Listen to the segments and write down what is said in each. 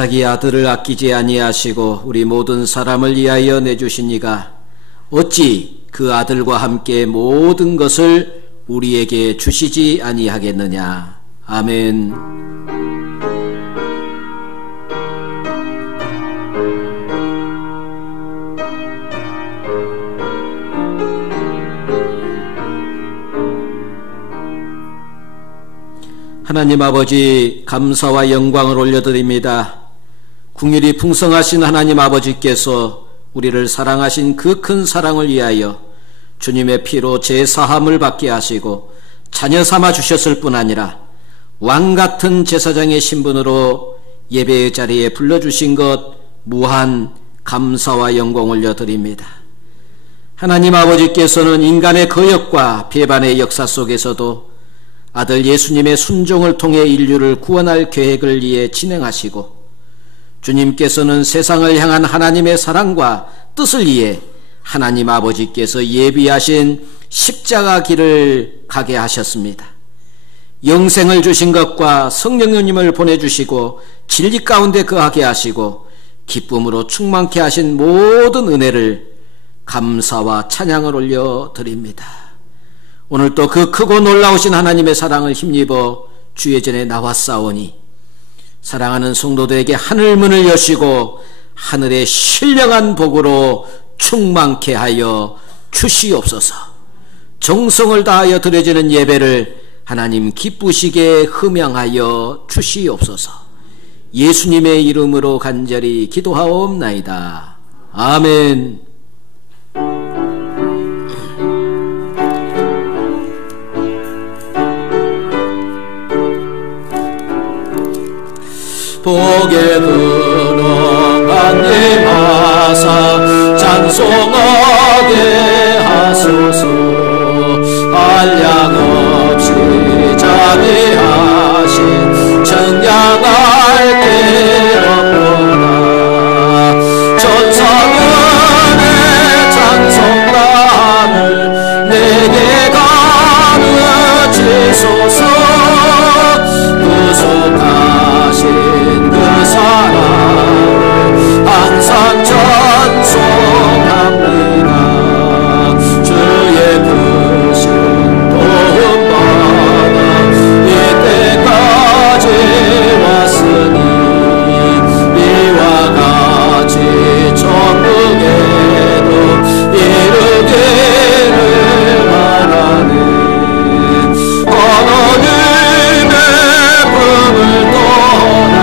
자기 아들을 아끼지 아니하시고 우리 모든 사람을 위하여 내주신 이가 어찌 그 아들과 함께 모든 것을 우리에게 주시지 아니하겠느냐. 아멘. 하나님 아버지, 감사와 영광을 올려드립니다. 긍휼이 풍성하신 하나님 아버지께서 우리를 사랑하신 그 큰 사랑을 위하여 주님의 피로 제사함을 받게 하시고 자녀 삼아 주셨을 뿐 아니라 왕같은 제사장의 신분으로 예배의 자리에 불러주신 것 무한 감사와 영광을 올려드립니다. 하나님 아버지께서는 인간의 거역과 배반의 역사 속에서도 아들 예수님의 순종을 통해 인류를 구원할 계획을 위해 진행하시고, 주님께서는 세상을 향한 하나님의 사랑과 뜻을 위해 하나님 아버지께서 예비하신 십자가 길을 가게 하셨습니다. 영생을 주신 것과 성령님을 보내주시고 진리 가운데 거하게 하시고 기쁨으로 충만케 하신 모든 은혜를 감사와 찬양을 올려드립니다. 오늘 또 그 크고 놀라우신 하나님의 사랑을 힘입어 주의 전에 나왔사오니 사랑하는 성도들에게 하늘문을 여시고 하늘의 신령한 복으로 충만케 하여 주시옵소서. 정성을 다하여 드려지는 예배를 하나님 기쁘시게 흠양하여 주시옵소서. 예수님의 이름으로 간절히 기도하옵나이다. 아멘. 복에 근원하님 하사 찬송하게 하소서. 한량없이 자비하신 청량할 게 없구나. 천사들의 찬송단을 내게 가르치소서. 구속하신 그 사랑을 항상 찬송합니다. 주의 크신 도움받아 이때까지 왔으니 이와 같이 천국에도 이르기를 바라네. 하나님의 품을 떠나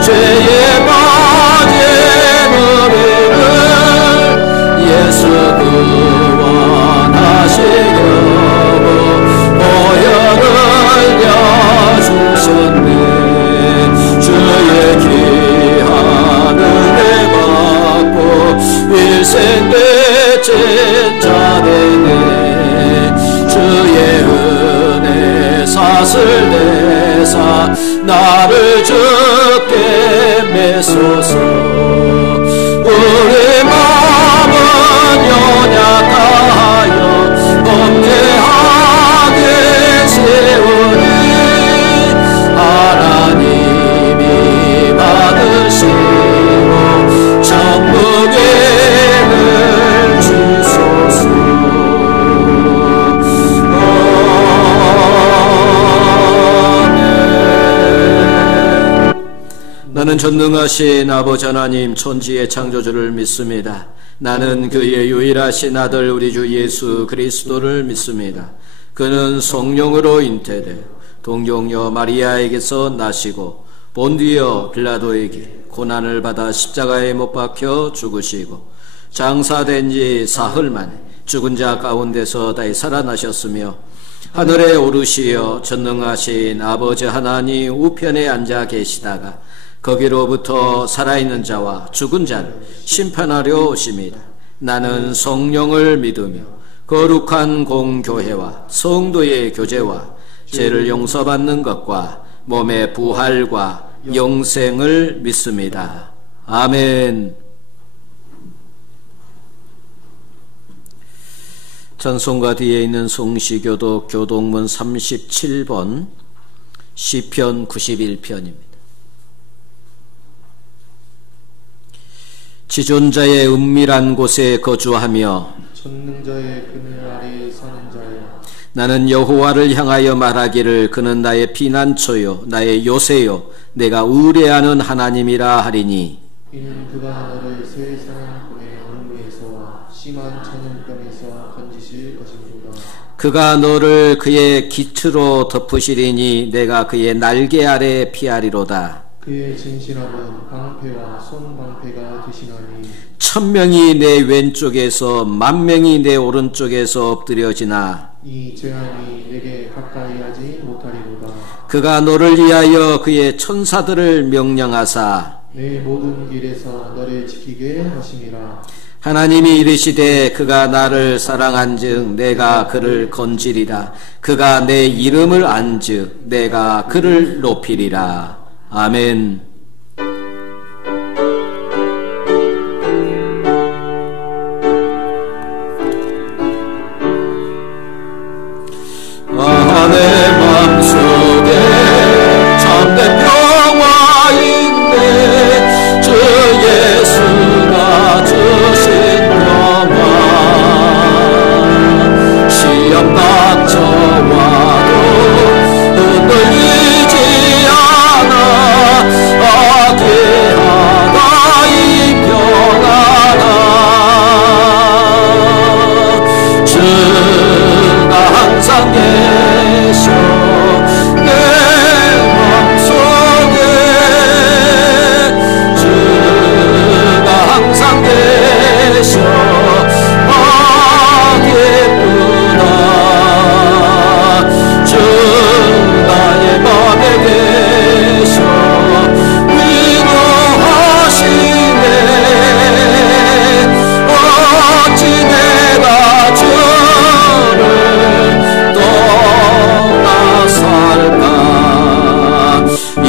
죄에 빠진 우리를 예수 구원하시려고 보혈을 내주셨네. 주의 귀한 은혜 받고 일생 맺은 자 되네. 주의 은혜 사슬 내사 나를 주께 메소서. 우리 마음은 연약하여 범죄하게 세우니 하나님이 받으시고 천국에는 주소서. 나는 전능하신 아버지 하나님 천지의 창조주를 믿습니다. 나는 그의 유일하신 아들 우리 주 예수 그리스도를 믿습니다. 그는 성령으로 잉태돼 동정녀 마리아에게서 나시고 본디어 빌라도에게 고난을 받아 십자가에 못 박혀 죽으시고 장사된 지 사흘 만에 죽은 자 가운데서 다시 살아나셨으며 하늘에 오르시어 전능하신 아버지 하나님 우편에 앉아 계시다가 거기로부터 살아있는 자와 죽은 자를 심판하려 오심이다. 나는 성령을 믿으며 거룩한 공교회와 성도의 교제와 죄를 용서받는 것과 몸의 부활과 영생을 믿습니다. 아멘. 찬송가 뒤에 있는 송시교독 교독문 37번 시편 91편입니다. 지존자의 은밀한 곳에 거주하며 전능자의 그늘 아래에 사는 자여. 나는 여호와를 향하여 말하기를 그는 나의 피난처요 나의 요새요 내가 의뢰하는 하나님이라 하리니 이는 그가 너를 새 사냥꾼의 얼음에서 심한 전염병에서 건지실 것이로다. 그가 너를 그의 깃으로 덮으시리니 내가 그의 날개 아래 피하리로다. 그의 진실함은 방패와 손방패가 되시나니 1000명이 내 왼쪽에서 10,000명이 내 오른쪽에서 엎드려지나 이 재앙이 내게 가까이 하지 못하리로다. 그가 너를 위하여 그의 천사들을 명령하사 내 모든 길에서 너를 지키게 하심이라. 하나님이 이르시되 그가 나를 사랑한즉 내가 그를 건지리라. 그가 내 이름을 안즉 내가 그를 높이리라. 아멘. 내 맘속에 참된 평화인데 주 예수가 주신 평화 시험 닥쳐와도 흔들리지 않아 아귀하다 이 평화가 주가 항상 계셔 내 맘속에 주가 항상 계셔 아 기쁘다 주 나의 맘에 계셔 위로하시네 어찌 내가 주를 떠나 살까 이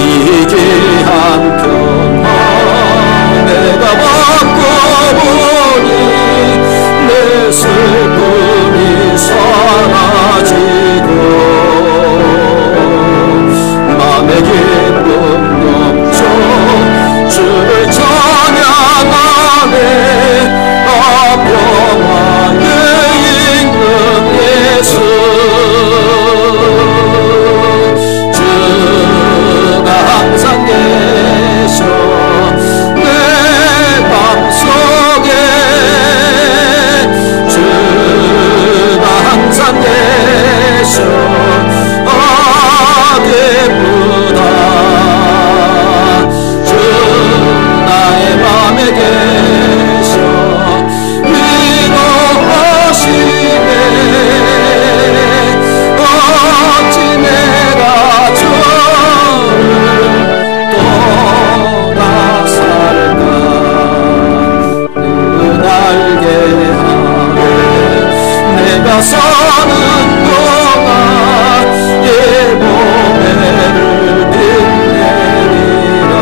귀한 평화 내가 받고 보니 내 슬픔이 사라지고 맘의 기쁨 넘쳐 주를 찬양하네 아 평화에 있는 예수 주가 항상 계셔 내 맘속에 주가 항상 계셔 아 기쁘다 주 나의 맘에 계셔 위로하시네 어찌 내가 주를 떠나 살까 그날개 아래 내가 사는 동안 예보배를 빛내리라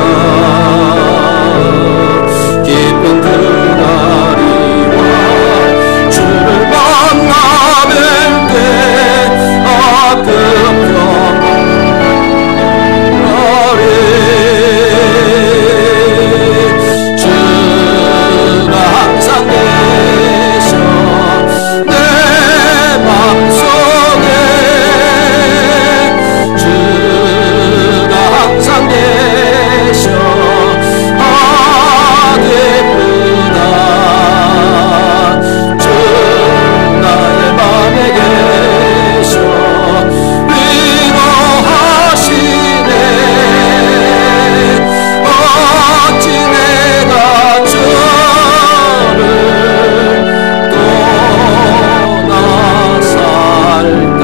기쁜 그날이와 주를 만나 뵐때 아픈 평화를 주가 항상 계셔 내 맘속에 주가 항상 계셔 아 기쁘다 주 나의 맘에 계셔 위로하시네 어찌 내가 주를 떠나 살까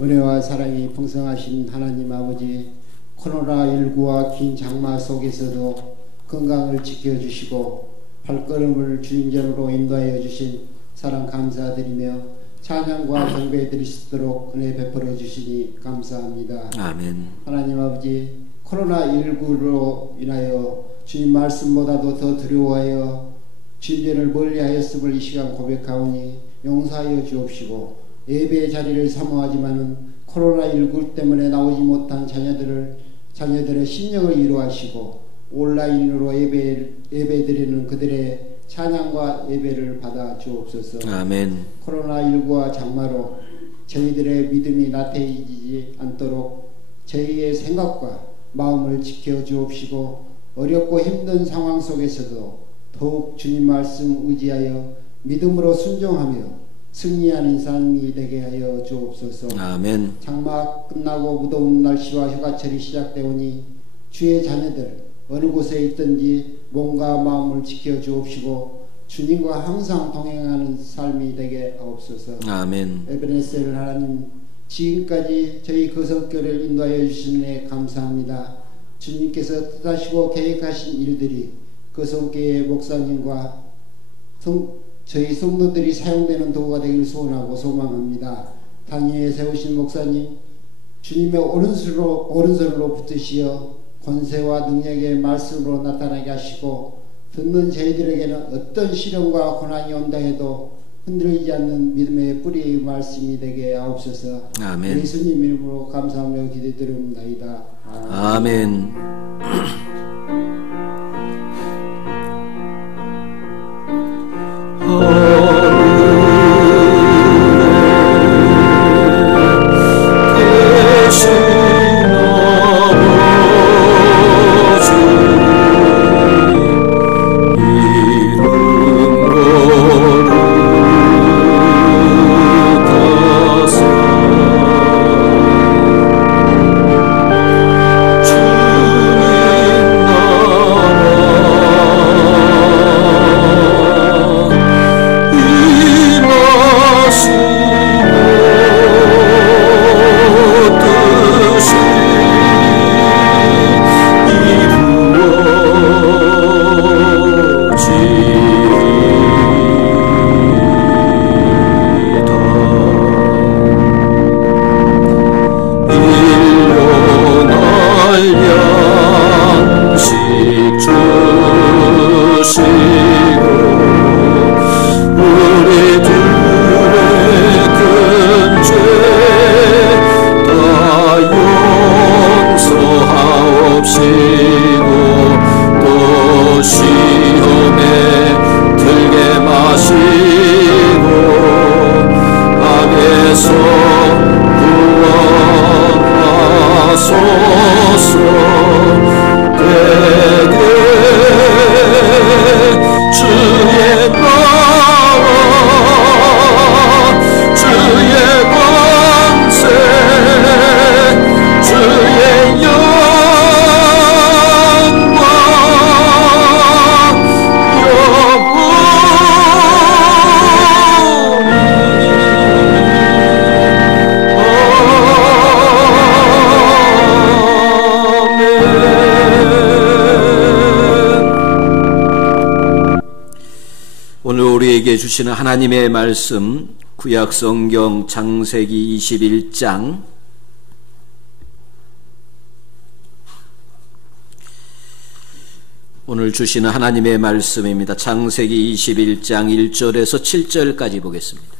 은혜와 사랑이 풍성하신 하나님 아버지, 코로나19와 긴 장마 속에서도 건강을 지켜주시고 발걸음을 주인전으로 인도하여 주신 사랑 감사드리며 찬양과 경배 드릴 수 있도록 은혜 베풀어 주시니 감사합니다. 아멘. 하나님 아버지, 코로나19로 인하여 주님 말씀보다도 더 두려워하여 진리를 멀리하였음을 이 시간 고백하오니 용서하여 주옵시고, 예배의 자리를 사모하지만은 코로나19 때문에 나오지 못한 자녀들의 심령을 위로하시고 온라인으로 예배드리는 그들의 찬양과 예배를 받아 주옵소서. 아멘. 코로나19와 장마로 저희들의 믿음이 나태해지지 않도록 저희의 생각과 마음을 지켜 주옵시고 어렵고 힘든 상황 속에서도 더욱 주님 말씀 의지하여 믿음으로 순종하며 승리하는 삶이 되게 하여 주옵소서. 아멘. 장마 끝나고 무더운 날씨와 휴가철이 시작되오니 주의 자녀들 어느 곳에 있든지 몸과 마음을 지켜 주옵시고 주님과 항상 동행하는 삶이 되게 하옵소서. 아멘. 에베네셀 하나님, 지금까지 저희 거성교를 인도하여 주신 데 감사합니다. 주님께서 뜻하시고 계획하신 일들이 거성교의 목사님과 저희 성도들이 사용되는 도구가 되길 소원하고 소망합니다. 단위에 세우신 목사님, 주님의 오른손으로 붙으시어 권세와 능력의 말씀으로 나타나게 하시고 듣는 저희들에게는 어떤 시련과 고난이 온다 해도 흔들리지 않는 믿음의 뿌리의 말씀이 되게 하옵소서. 아멘. 예수님 이름으로 감사하며 기도드립니다. 아멘. 우리에게 주시는 하나님의 말씀, 구약성경 창세기 21장 오늘 주시는 하나님의 말씀입니다. 창세기 21장 1절에서 7절까지 보겠습니다.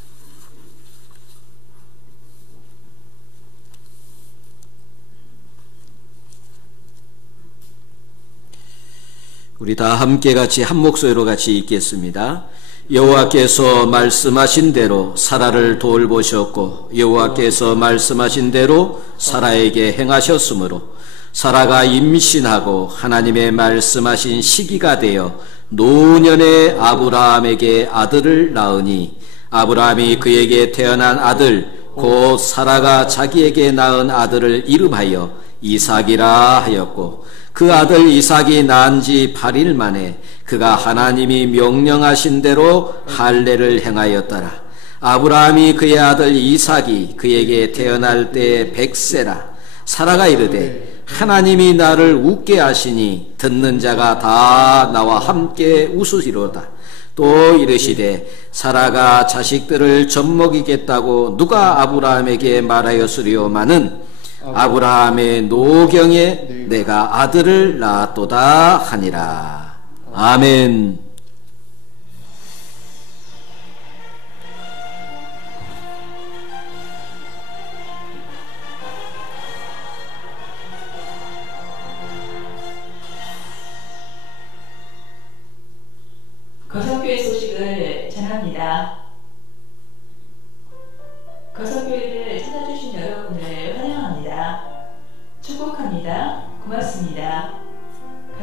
우리 다 함께 같이 한 목소리로 같이 읽겠습니다. 여호와께서 말씀하신 대로 사라를 돌보셨고 여호와께서 말씀하신 대로 사라에게 행하셨으므로 사라가 임신하고 하나님의 말씀하신 시기가 되어 노년의 아브라함에게 아들을 낳으니 아브라함이 그에게 태어난 아들 곧 사라가 자기에게 낳은 아들을 이름하여 이삭이라 하였고 그 아들 이삭이 낳은 지 8일 만에 그가 하나님이 명령하신 대로 할례를 행하였더라. 아브라함이 그의 아들 이삭이 그에게 태어날 때 100세라. 사라가 이르되 하나님이 나를 웃게 하시니 듣는 자가 다 나와 함께 웃으리로다. 또 이르시되 사라가 자식들을 젖먹이겠다고 누가 아브라함에게 말하였으리오마는 아브라함의 노경에 내가 아들을 낳았도다 하니라. 아멘.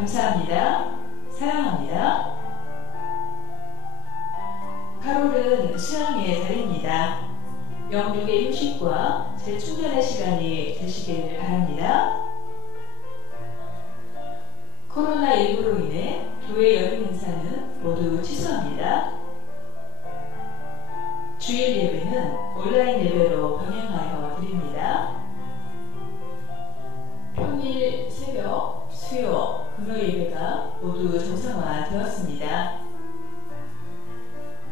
감사합니다. 사랑합니다. 8월은 수양의 달입니다. 영육의 휴식과 재충전의 시간이 되시길 바랍니다. 코로나19로 인해 교회 열린 행사는 모두 취소합니다. 주일 예배는 온라인 예배로 병행하여 드립니다. 평일 새벽, 수요, 금요 예배가 모두 정상화되었습니다.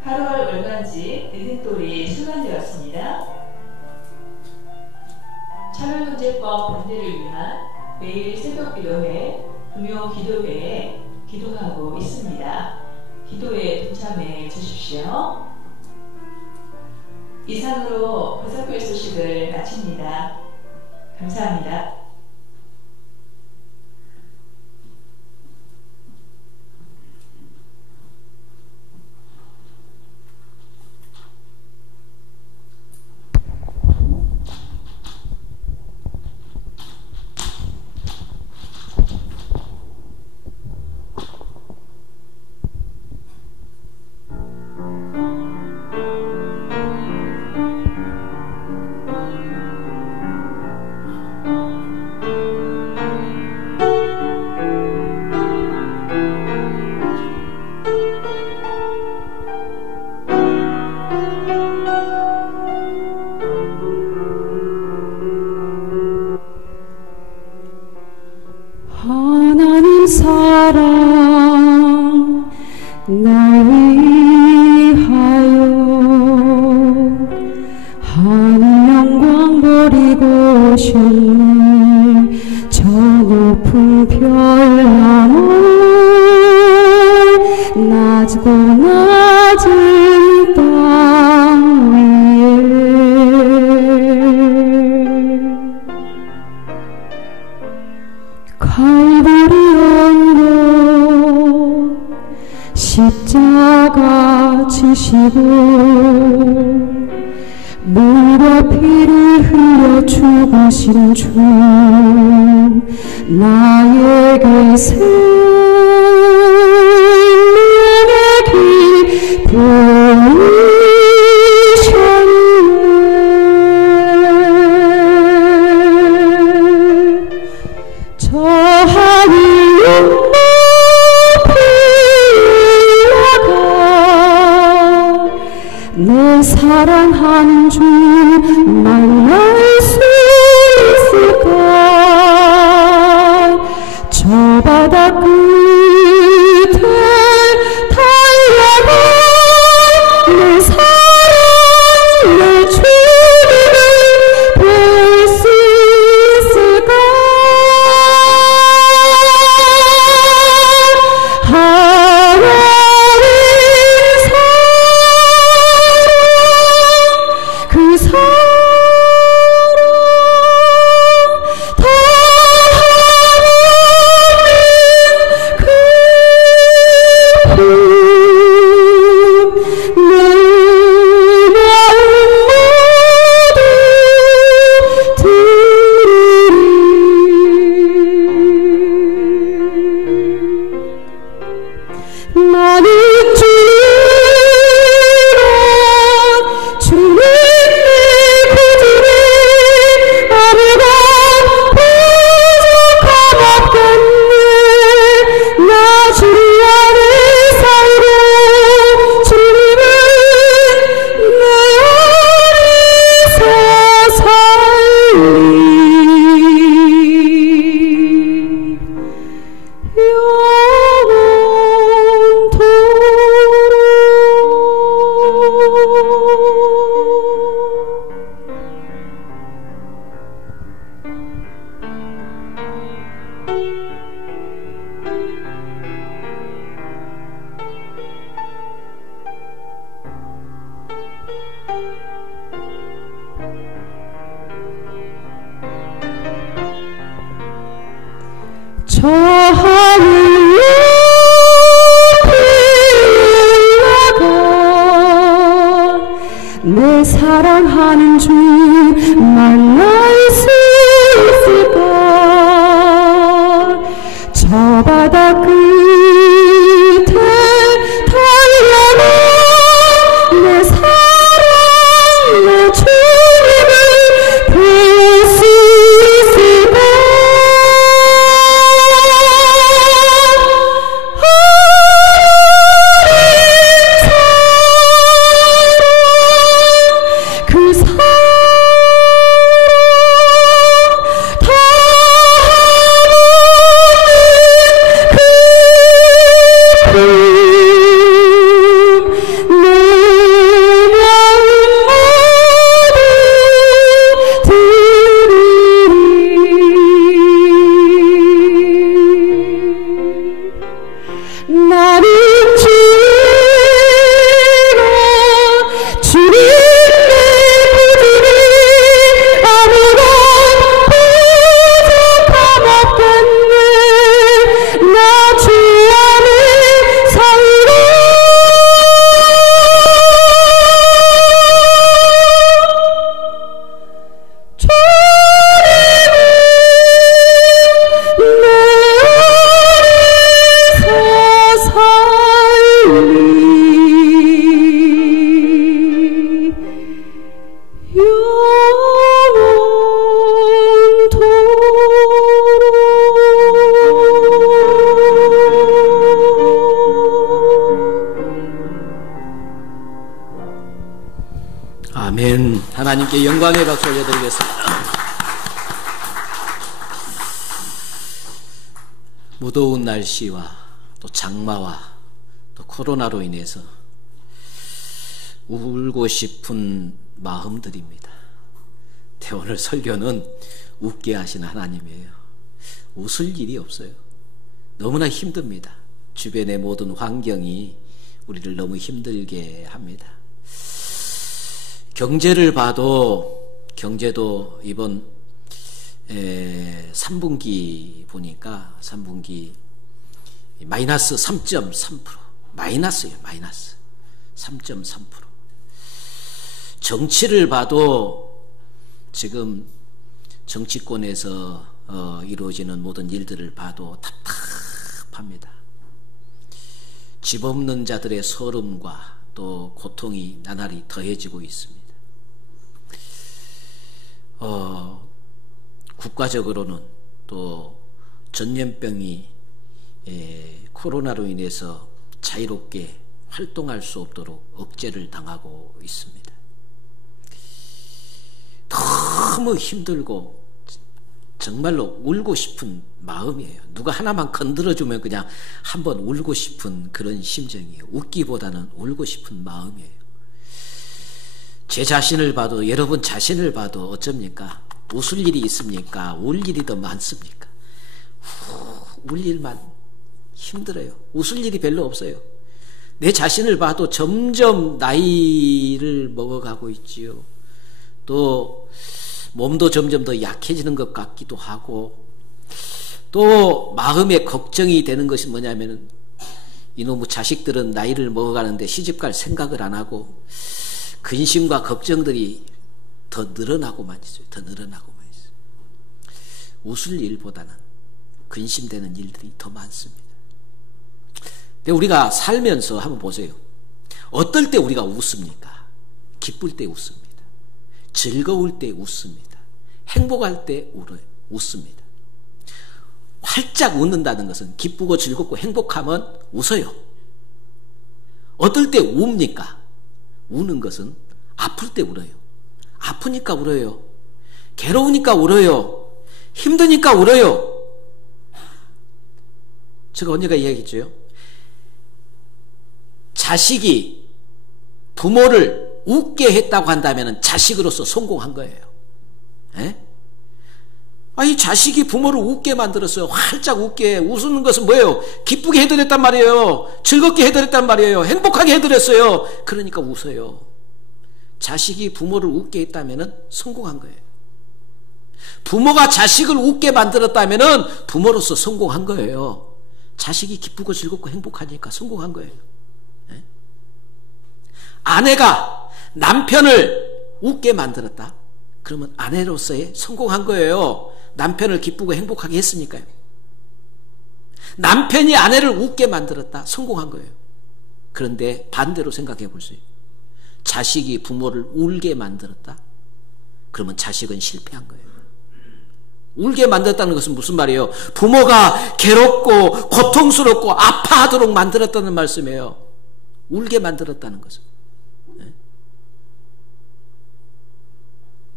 8월 월간지 늦은돌이 출간되었습니다. 차별문제법 반대를 위한 매일 새벽 기도회, 금요 기도회에 기도하고 있습니다. 기도에 동참해 주십시오. 이상으로 보살교회 소식을 마칩니다. 감사합니다. 하나님 사랑 날 위하여 하늘 영광 버리고 오셨네. 저 높은 별하늘 낮고 낮은 땅 위에 칼바리 언덕 십자가 지시고 물과 피를 흘려 죽으신 주 나에게 생명의 길 보이셨네. 저 하늘 높이 올라가 내 사랑하는 주 만날 수 있을까. 저 바다 끝에 달려가 내 사랑 내 주님을 볼 수 있을까. 하나님 사랑 그 사랑 다하는 바다 끝에 달려라 내 사랑 내 주님을 볼 수 있을까 그 사랑 나는 주가 주님의 부름이 아무런 부족함 없겠네 나 주 안에 살리라 주님은 내 안에서 살리 아멘. 하나님께 영광의 박수 올려드리겠습니다. 무더운 날씨와 또 장마와 또 코로나로 인해서 울고 싶은 마음들입니다. 오늘 설교는 웃게 하시는 하나님이에요. 웃을 일이 없어요. 너무나 힘듭니다. 주변의 모든 환경이 우리를 너무 힘들게 합니다. 경제를 봐도 경제도 이번 3분기 보니까 3분기 마이너스 3.3% 마이너스예요. 마이너스 3.3%. 정치를 봐도 지금 정치권에서 이루어지는 모든 일들을 봐도 답답합니다. 집 없는 자들의 서름과 또 고통이 나날이 더해지고 있습니다. 국가적으로는 또 전염병이 코로나로 인해서 자유롭게 활동할 수 없도록 억제를 당하고 있습니다. 너무 힘들고 정말로 울고 싶은 마음이에요. 누가 하나만 건드려주면 그냥 한번 울고 싶은 그런 심정이에요. 웃기보다는 울고 싶은 마음이에요. 제 자신을 봐도 여러분 자신을 봐도 어쩝니까? 웃을 일이 있습니까? 울 일이 더 많습니까? 울 일만 힘들어요. 웃을 일이 별로 없어요. 내 자신을 봐도 점점 나이를 먹어가고 있지요. 또 몸도 점점 더 약해지는 것 같기도 하고 또 마음에 걱정이 되는 것이 뭐냐면 이놈의 자식들은 나이를 먹어가는데 시집갈 생각을 안 하고 근심과 걱정들이 더 늘어나고만 있어요. 더 늘어나고만 있어요. 웃을 일보다는 근심되는 일들이 더 많습니다. 근데 우리가 살면서 한번 보세요. 어떨 때 우리가 웃습니까? 기쁠 때 웃습니다. 즐거울 때 웃습니다. 행복할 때 웃습니다. 활짝 웃는다는 것은 기쁘고 즐겁고 행복하면 웃어요. 어떨 때 웁니까? 우는 것은 아플 때 울어요. 아프니까 울어요. 괴로우니까 울어요. 힘드니까 울어요. 제가 언제가 이야기했죠? 자식이 부모를 웃게 했다고 한다면 자식으로서 성공한 거예요. 에? 아니 자식이 부모를 웃게 만들었어요. 활짝 웃게. 웃는 것은 뭐예요? 기쁘게 해드렸단 말이에요. 즐겁게 해드렸단 말이에요. 행복하게 해드렸어요. 그러니까 웃어요. 자식이 부모를 웃게 했다면 성공한 거예요. 부모가 자식을 웃게 만들었다면 부모로서 성공한 거예요. 자식이 기쁘고 즐겁고 행복하니까 성공한 거예요. 에? 아내가 남편을 웃게 만들었다. 그러면 아내로서의 성공한 거예요. 남편을 기쁘고 행복하게 했으니까요. 남편이 아내를 웃게 만들었다. 성공한 거예요. 그런데 반대로 생각해 보세요. 자식이 부모를 울게 만들었다. 그러면 자식은 실패한 거예요. 울게 만들었다는 것은 무슨 말이에요? 부모가 괴롭고 고통스럽고 아파하도록 만들었다는 말씀이에요. 울게 만들었다는 것은. 네?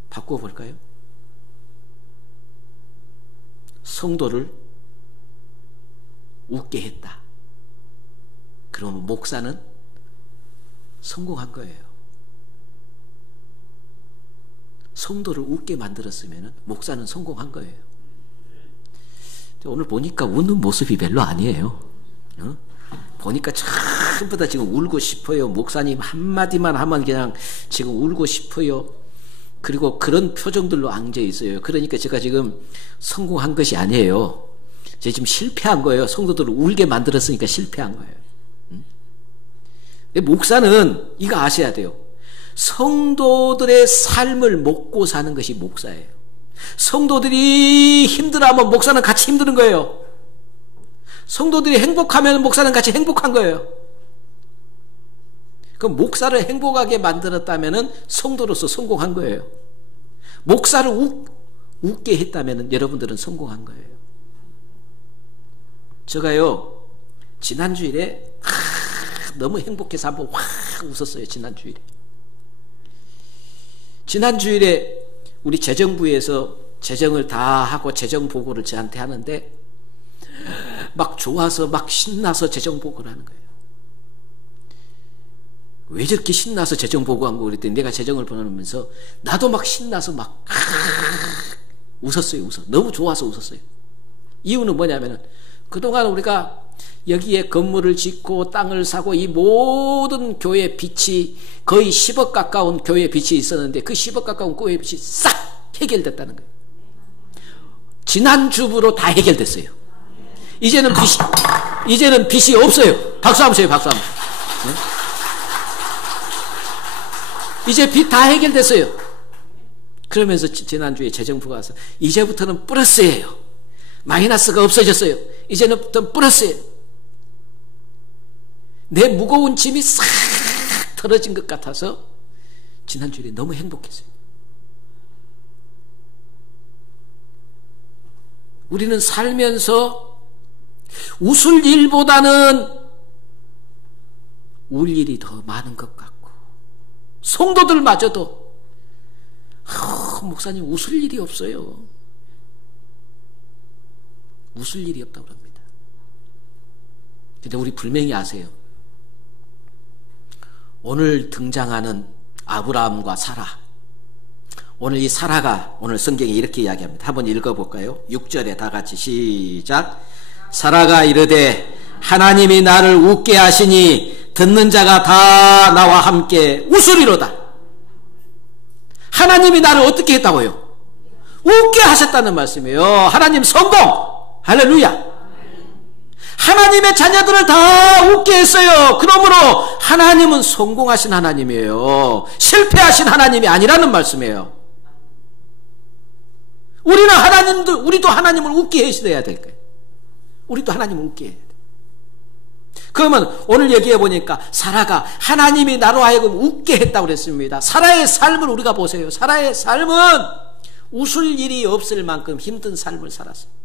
바꿔볼까요? 성도를 웃게 했다. 그러면 목사는 성공한 거예요. 성도를 웃게 만들었으면 목사는 성공한 거예요. 오늘 보니까 웃는 모습이 별로 아니에요. 보니까 전부 다 지금 울고 싶어요. 목사님 한마디만 하면 그냥 지금 울고 싶어요. 그리고 그런 표정들로 앉아 있어요. 그러니까 제가 지금 성공한 것이 아니에요. 제가 지금 실패한 거예요. 성도들을 울게 만들었으니까 실패한 거예요. 목사는 이거 아셔야 돼요. 성도들의 삶을 먹고 사는 것이 목사예요. 성도들이 힘들어하면 목사는 같이 힘드는 거예요. 성도들이 행복하면 목사는 같이 행복한 거예요. 그럼 목사를 행복하게 만들었다면 성도로서 성공한 거예요. 목사를 웃게 했다면 여러분들은 성공한 거예요. 제가요 지난주일에 너무 행복해서 한번 확 웃었어요. 지난주일에 우리 재정부에서 재정을 다 하고 재정 보고를 저한테 하는데 막 좋아서 막 신나서 재정 보고를 하는 거예요. 왜 저렇게 신나서 재정 보고한 거 그랬더니 내가 재정을 보내면서 나도 막 신나서 막 웃었어요. 너무 좋아서 웃었어요. 이유는 뭐냐면은 그동안 우리가 여기에 건물을 짓고 땅을 사고 이 모든 교회 빚이 거의 10억 가까운 교회 빚이 있었는데 그 10억 가까운 교회 빚이 싹 해결됐다는 거예요. 지난주부로 다 해결됐어요. 이제는 빚이 없어요. 박수 한번 쳐요. 박수 한번. 네? 이제 빚 다 해결됐어요. 그러면서 지난주에 재정부가 와서 이제부터는 플러스예요. 마이너스가 없어졌어요. 이제부터는 플러스예요. 내 무거운 짐이 싹 털어진 것 같아서 지난주에 너무 행복했어요. 우리는 살면서 웃을 일보다는 울 일이 더 많은 것 같고 성도들마저도 목사님 웃을 일이 없어요. 웃을 일이 없다고 합니다. 근데 우리 분명히 아세요. 오늘 등장하는 아브라함과 사라, 오늘 이 사라가 오늘 성경에 이렇게 이야기합니다. 한번 읽어볼까요? 6절에 다 같이 시작. 사라가 이르되 하나님이 나를 웃게 하시니 듣는 자가 다 나와 함께 웃으리로다. 하나님이 나를 어떻게 했다고요? 웃게 하셨다는 말씀이에요. 하나님 성공! 할렐루야! 하나님의 자녀들을 다 웃게 했어요. 그러므로 하나님은 성공하신 하나님이에요. 실패하신 하나님이 아니라는 말씀이에요. 우리도 하나님을 웃게 해야 될 거예요. 우리도 하나님을 웃게 해야 돼요. 그러면 오늘 얘기해 보니까 사라가 하나님이 나로 하여금 웃게 했다고 그랬습니다. 사라의 삶을 우리가 보세요. 사라의 삶은 웃을 일이 없을 만큼 힘든 삶을 살았어요.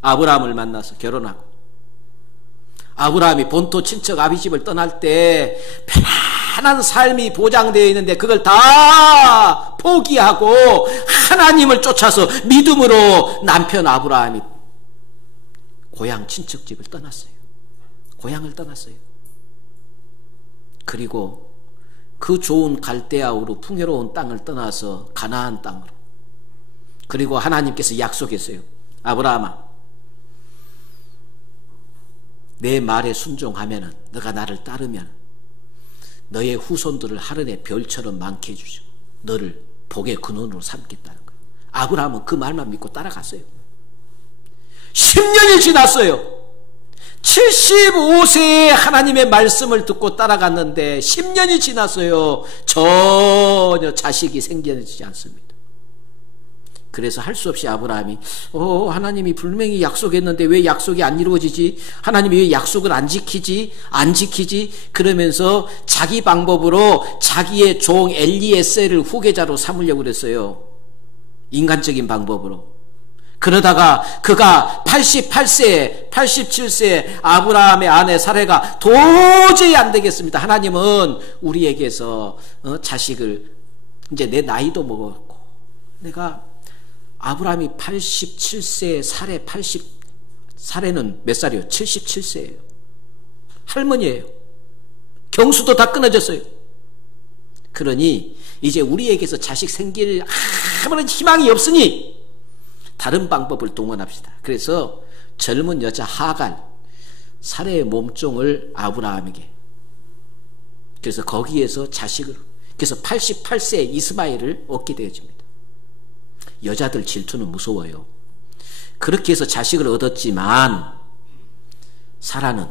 아브라함을 만나서 결혼하고 아브라함이 본토 친척 아비집을 떠날 때 편안한 삶이 보장되어 있는데 그걸 다 포기하고 하나님을 쫓아서 믿음으로 남편 아브라함이 고향 친척집을 떠났어요. 고향을 떠났어요. 그리고 그 좋은 갈대아우로 풍요로운 땅을 떠나서 가나안 땅으로. 그리고 하나님께서 약속했어요. 아브라함아, 내 말에 순종하면은, 너가 나를 따르면 너의 후손들을 하늘의 별처럼 많게 해주죠. 너를 복의 근원으로 삼겠다는 거예요. 아브라함은 그 말만 믿고 따라갔어요. 10년이 지났어요. 75세에 하나님의 말씀을 듣고 따라갔는데 10년이 지났어요. 전혀 자식이 생겨지지 않습니다. 그래서 할 수 없이 아브라함이 하나님이 분명히 약속했는데 왜 약속이 안 이루어지지? 하나님이 왜 약속을 안 지키지? 그러면서 자기 방법으로 자기의 종 엘리에셀을 후계자로 삼으려고 그랬어요. 인간적인 방법으로. 그러다가 그가 88세, 87세 아브라함의 아내 사레가 도저히 안 되겠습니다. 하나님은 우리에게서 자식을, 이제 내 나이도 먹었고, 내가 아브라함이 87세, 사레는 몇 살이에요? 77세예요. 할머니예요. 경수도 다 끊어졌어요. 그러니 이제 우리에게서 자식 생길 아무런 희망이 없으니 다른 방법을 동원합시다. 그래서 젊은 여자 하갈, 사레의 몸종을 아브라함에게, 그래서 거기에서 자식을, 그래서 88세 이스마엘을 얻게 되어집니다. 여자들 질투는 무서워요. 그렇게 해서 자식을 얻었지만 사라는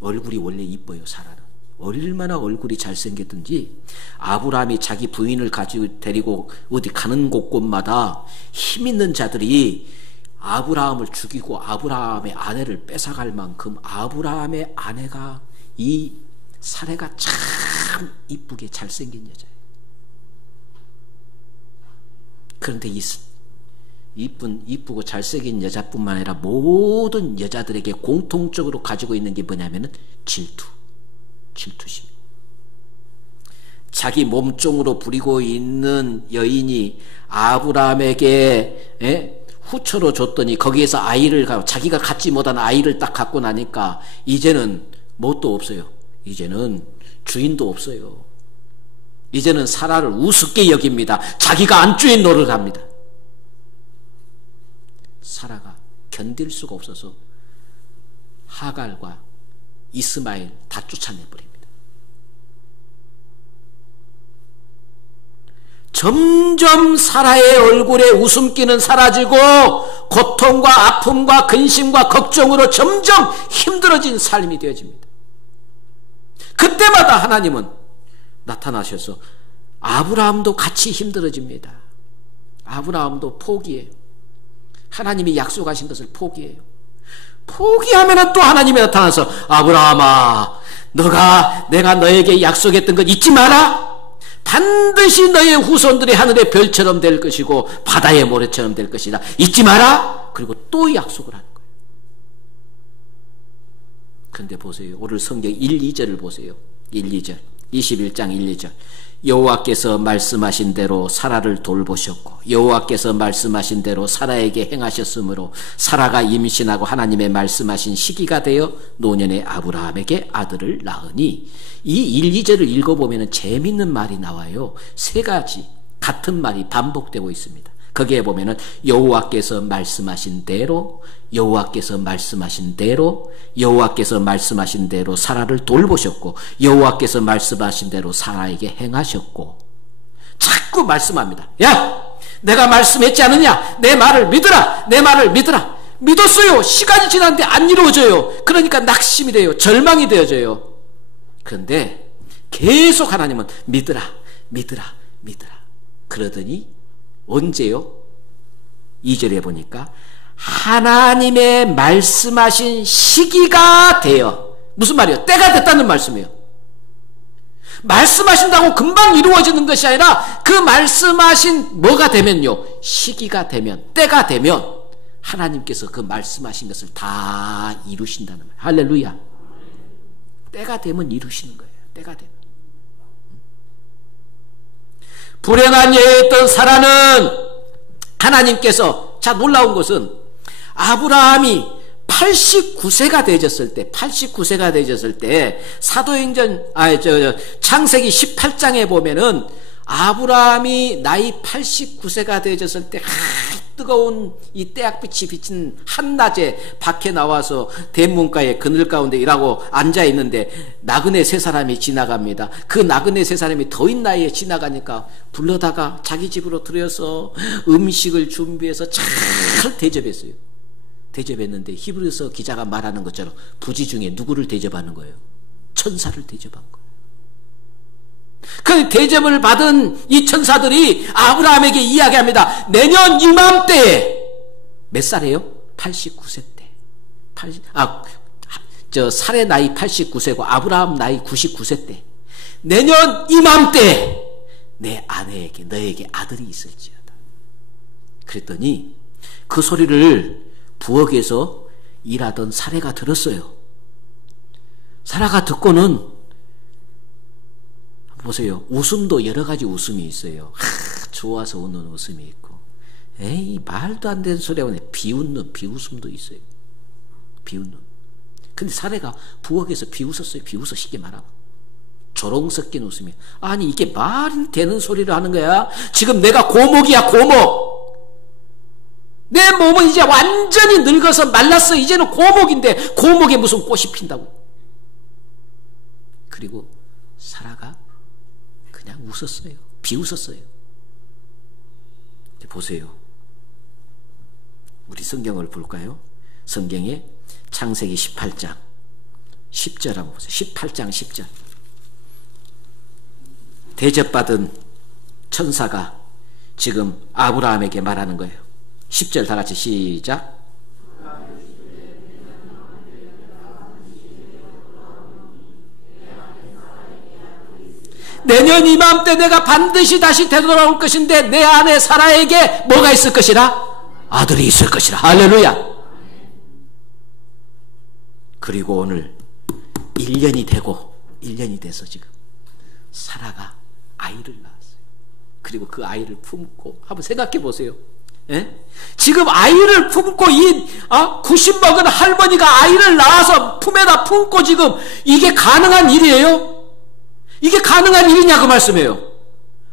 얼굴이 원래 이뻐요. 사라는 얼마나 얼굴이 잘생겼든지 아브라함이 자기 부인을 가지고 데리고 어디 가는 곳곳마다 힘있는 자들이 아브라함을 죽이고 아브라함의 아내를 뺏어갈 만큼 아브라함의 아내가, 이 사레가 참 이쁘게 잘생긴 여자예요. 그런데 이쁘고 잘생긴 여자뿐만 아니라 모든 여자들에게 공통적으로 가지고 있는 게 뭐냐면은 질투심. 자기 몸종으로 부리고 있는 여인이 아브라함에게 후처로 줬더니 거기에서 아이를, 자기가 갖지 못한 아이를 딱 갖고 나니까 이제는 뭣도 없어요. 이제는 주인도 없어요. 이제는 사라를 우습게 여깁니다. 자기가 안주인 노릇을 합니다. 사라가 견딜 수가 없어서 하갈과 이스마엘 다 쫓아내버립니다. 점점 사라의 얼굴에 웃음기는 사라지고 고통과 아픔과 근심과 걱정으로 점점 힘들어진 삶이 되어집니다. 그때마다 하나님은 나타나셔서 아브라함도 같이 힘들어집니다. 아브라함도 포기해요. 하나님이 약속하신 것을 포기해요. 포기하면 또 하나님이 나타나서 아브라함아, 내가 너에게 약속했던 것 잊지 마라. 반드시 너의 후손들이 하늘의 별처럼 될 것이고 바다의 모래처럼 될 것이다. 잊지 마라. 그리고 또 약속을 하는 거예요. 그런데 보세요. 오늘 성경 1, 2절을 보세요. 1, 2절. 21장 1, 2절. 여호와께서 말씀하신 대로 사라를 돌보셨고 여호와께서 말씀하신 대로 사라에게 행하셨으므로 사라가 임신하고 하나님의 말씀하신 시기가 되어 노년의 아브라함에게 아들을 낳으니, 이 1, 2절을 읽어보면 재밌는 말이 나와요. 세 가지 같은 말이 반복되고 있습니다. 거기에 보면은 여호와께서 말씀하신 대로, 여호와께서 말씀하신 대로, 여호와께서 말씀하신 대로 사라를 돌보셨고 여호와께서 말씀하신 대로 사라에게 행하셨고, 자꾸 말씀합니다. 야, 내가 말씀했지 않느냐? 내 말을 믿으라. 내 말을 믿으라. 믿었어요. 시간이 지났는데 안 이루어져요. 그러니까 낙심이 돼요. 절망이 되어져요. 그런데 계속 하나님은 믿으라, 믿으라, 믿으라. 그러더니 언제요? 2절에 보니까 하나님의 말씀하신 시기가 되어, 무슨 말이에요? 때가 됐다는 말씀이에요. 말씀하신다고 금방 이루어지는 것이 아니라 그 말씀하신 뭐가 되면요, 시기가 되면, 때가 되면 하나님께서 그 말씀하신 것을 다 이루신다는 말이에요. 할렐루야. 때가 되면 이루시는 거예요. 때가 되면. 불행한 여인이었던 사라는 하나님께서, 자, 놀라운 것은 아브라함이 89세가 되어졌을 때 사도행전 창세기 18장에 보면은 아브라함이 나이 89세가 되어졌을 때 뜨거운 이 태양빛이 비친 한낮에 밖에 나와서 대문가에 그늘 가운데 일하고 앉아 있는데 나그네 세 사람이 지나갑니다. 그 나그네 세 사람이 더인 나이에 지나가니까 불러다가 자기 집으로 들여서 음식을 준비해서 잘 대접했어요. 대접했는데 히브리서 기자가 말하는 것처럼 부지 중에 누구를 대접하는 거예요? 천사를 대접한 거예요. 그 대접을 받은 이 천사들이 아브라함에게 이야기합니다. 내년 이맘때에 몇 살이에요? 89세 때. 살의 나이 89세고 아브라함 나이 99세 때. 내년 이맘때 내 아내에게 너에게 아들이 있을지어다. 그랬더니 그 소리를 부엌에서 일하던 사라가 들었어요. 사라가 듣고는 보세요. 웃음도 여러 가지 웃음이 있어요. 좋아서 웃는 웃음이 있고, 에이 말도 안 되는 소리 하고 비웃는 비웃음도 있어요. 비웃는. 근데 사라가 부엌에서 비웃었어요. 비웃어 쉽게 말하고. 조롱 섞인 웃음이. 아니 이게 말이 되는 소리를 하는 거야? 지금 내가 고목이야 고목. 내 몸은 이제 완전히 늙어서 말랐어. 이제는 고목인데 고목에 무슨 꽃이 핀다고. 그리고 사라가 그냥 웃었어요. 비웃었어요. 보세요. 우리 성경을 볼까요? 성경에 창세기 18장 10절 한번 보세요. 18장 10절. 대접받은 천사가 지금 아브라함에게 말하는 거예요. 10절 다 같이 시작. 내년 이맘때 내가 반드시 다시 되돌아올 것인데 내 아내 사라에게 뭐가 있을 것이라? 아들이 있을 것이라. 할렐루야. 그리고 오늘 1년이 돼서 지금 사라가 아이를 낳았어요. 그리고 그 아이를 품고 한번 생각해 보세요. 예? 지금 아이를 품고 90 먹은 할머니가 아이를 낳아서 품에다 품고 지금 이게 가능한 일이에요? 이게 가능한 일이냐 그 말씀이에요.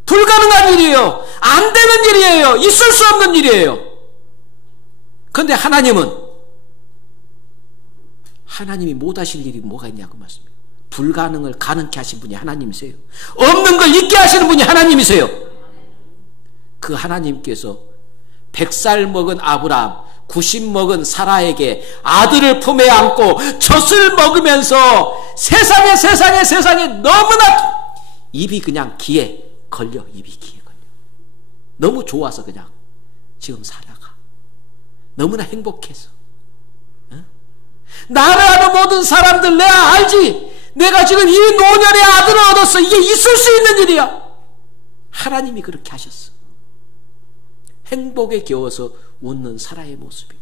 불가능한 일이에요. 안 되는 일이에요. 있을 수 없는 일이에요. 그런데 하나님이 못하실 일이 뭐가 있냐 그 말씀이에요. 불가능을 가능케 하신 분이 하나님이세요. 없는 걸 있게 하시는 분이 하나님이세요. 그 하나님께서 100살 먹은 아브라함, 90 먹은 사라에게 아들을 품에 안고 젖을 먹으면서 세상에 너무나 입이 그냥 귀에 걸려. 너무 좋아서 그냥 지금 사라가 너무나 행복해서, 나를 아는 모든 사람들 내가 알지. 내가 지금 이 노년의 아들을 얻었어. 이게 있을 수 있는 일이야. 하나님이 그렇게 하셨어. 행복에 겨워서 웃는 사라의 모습이.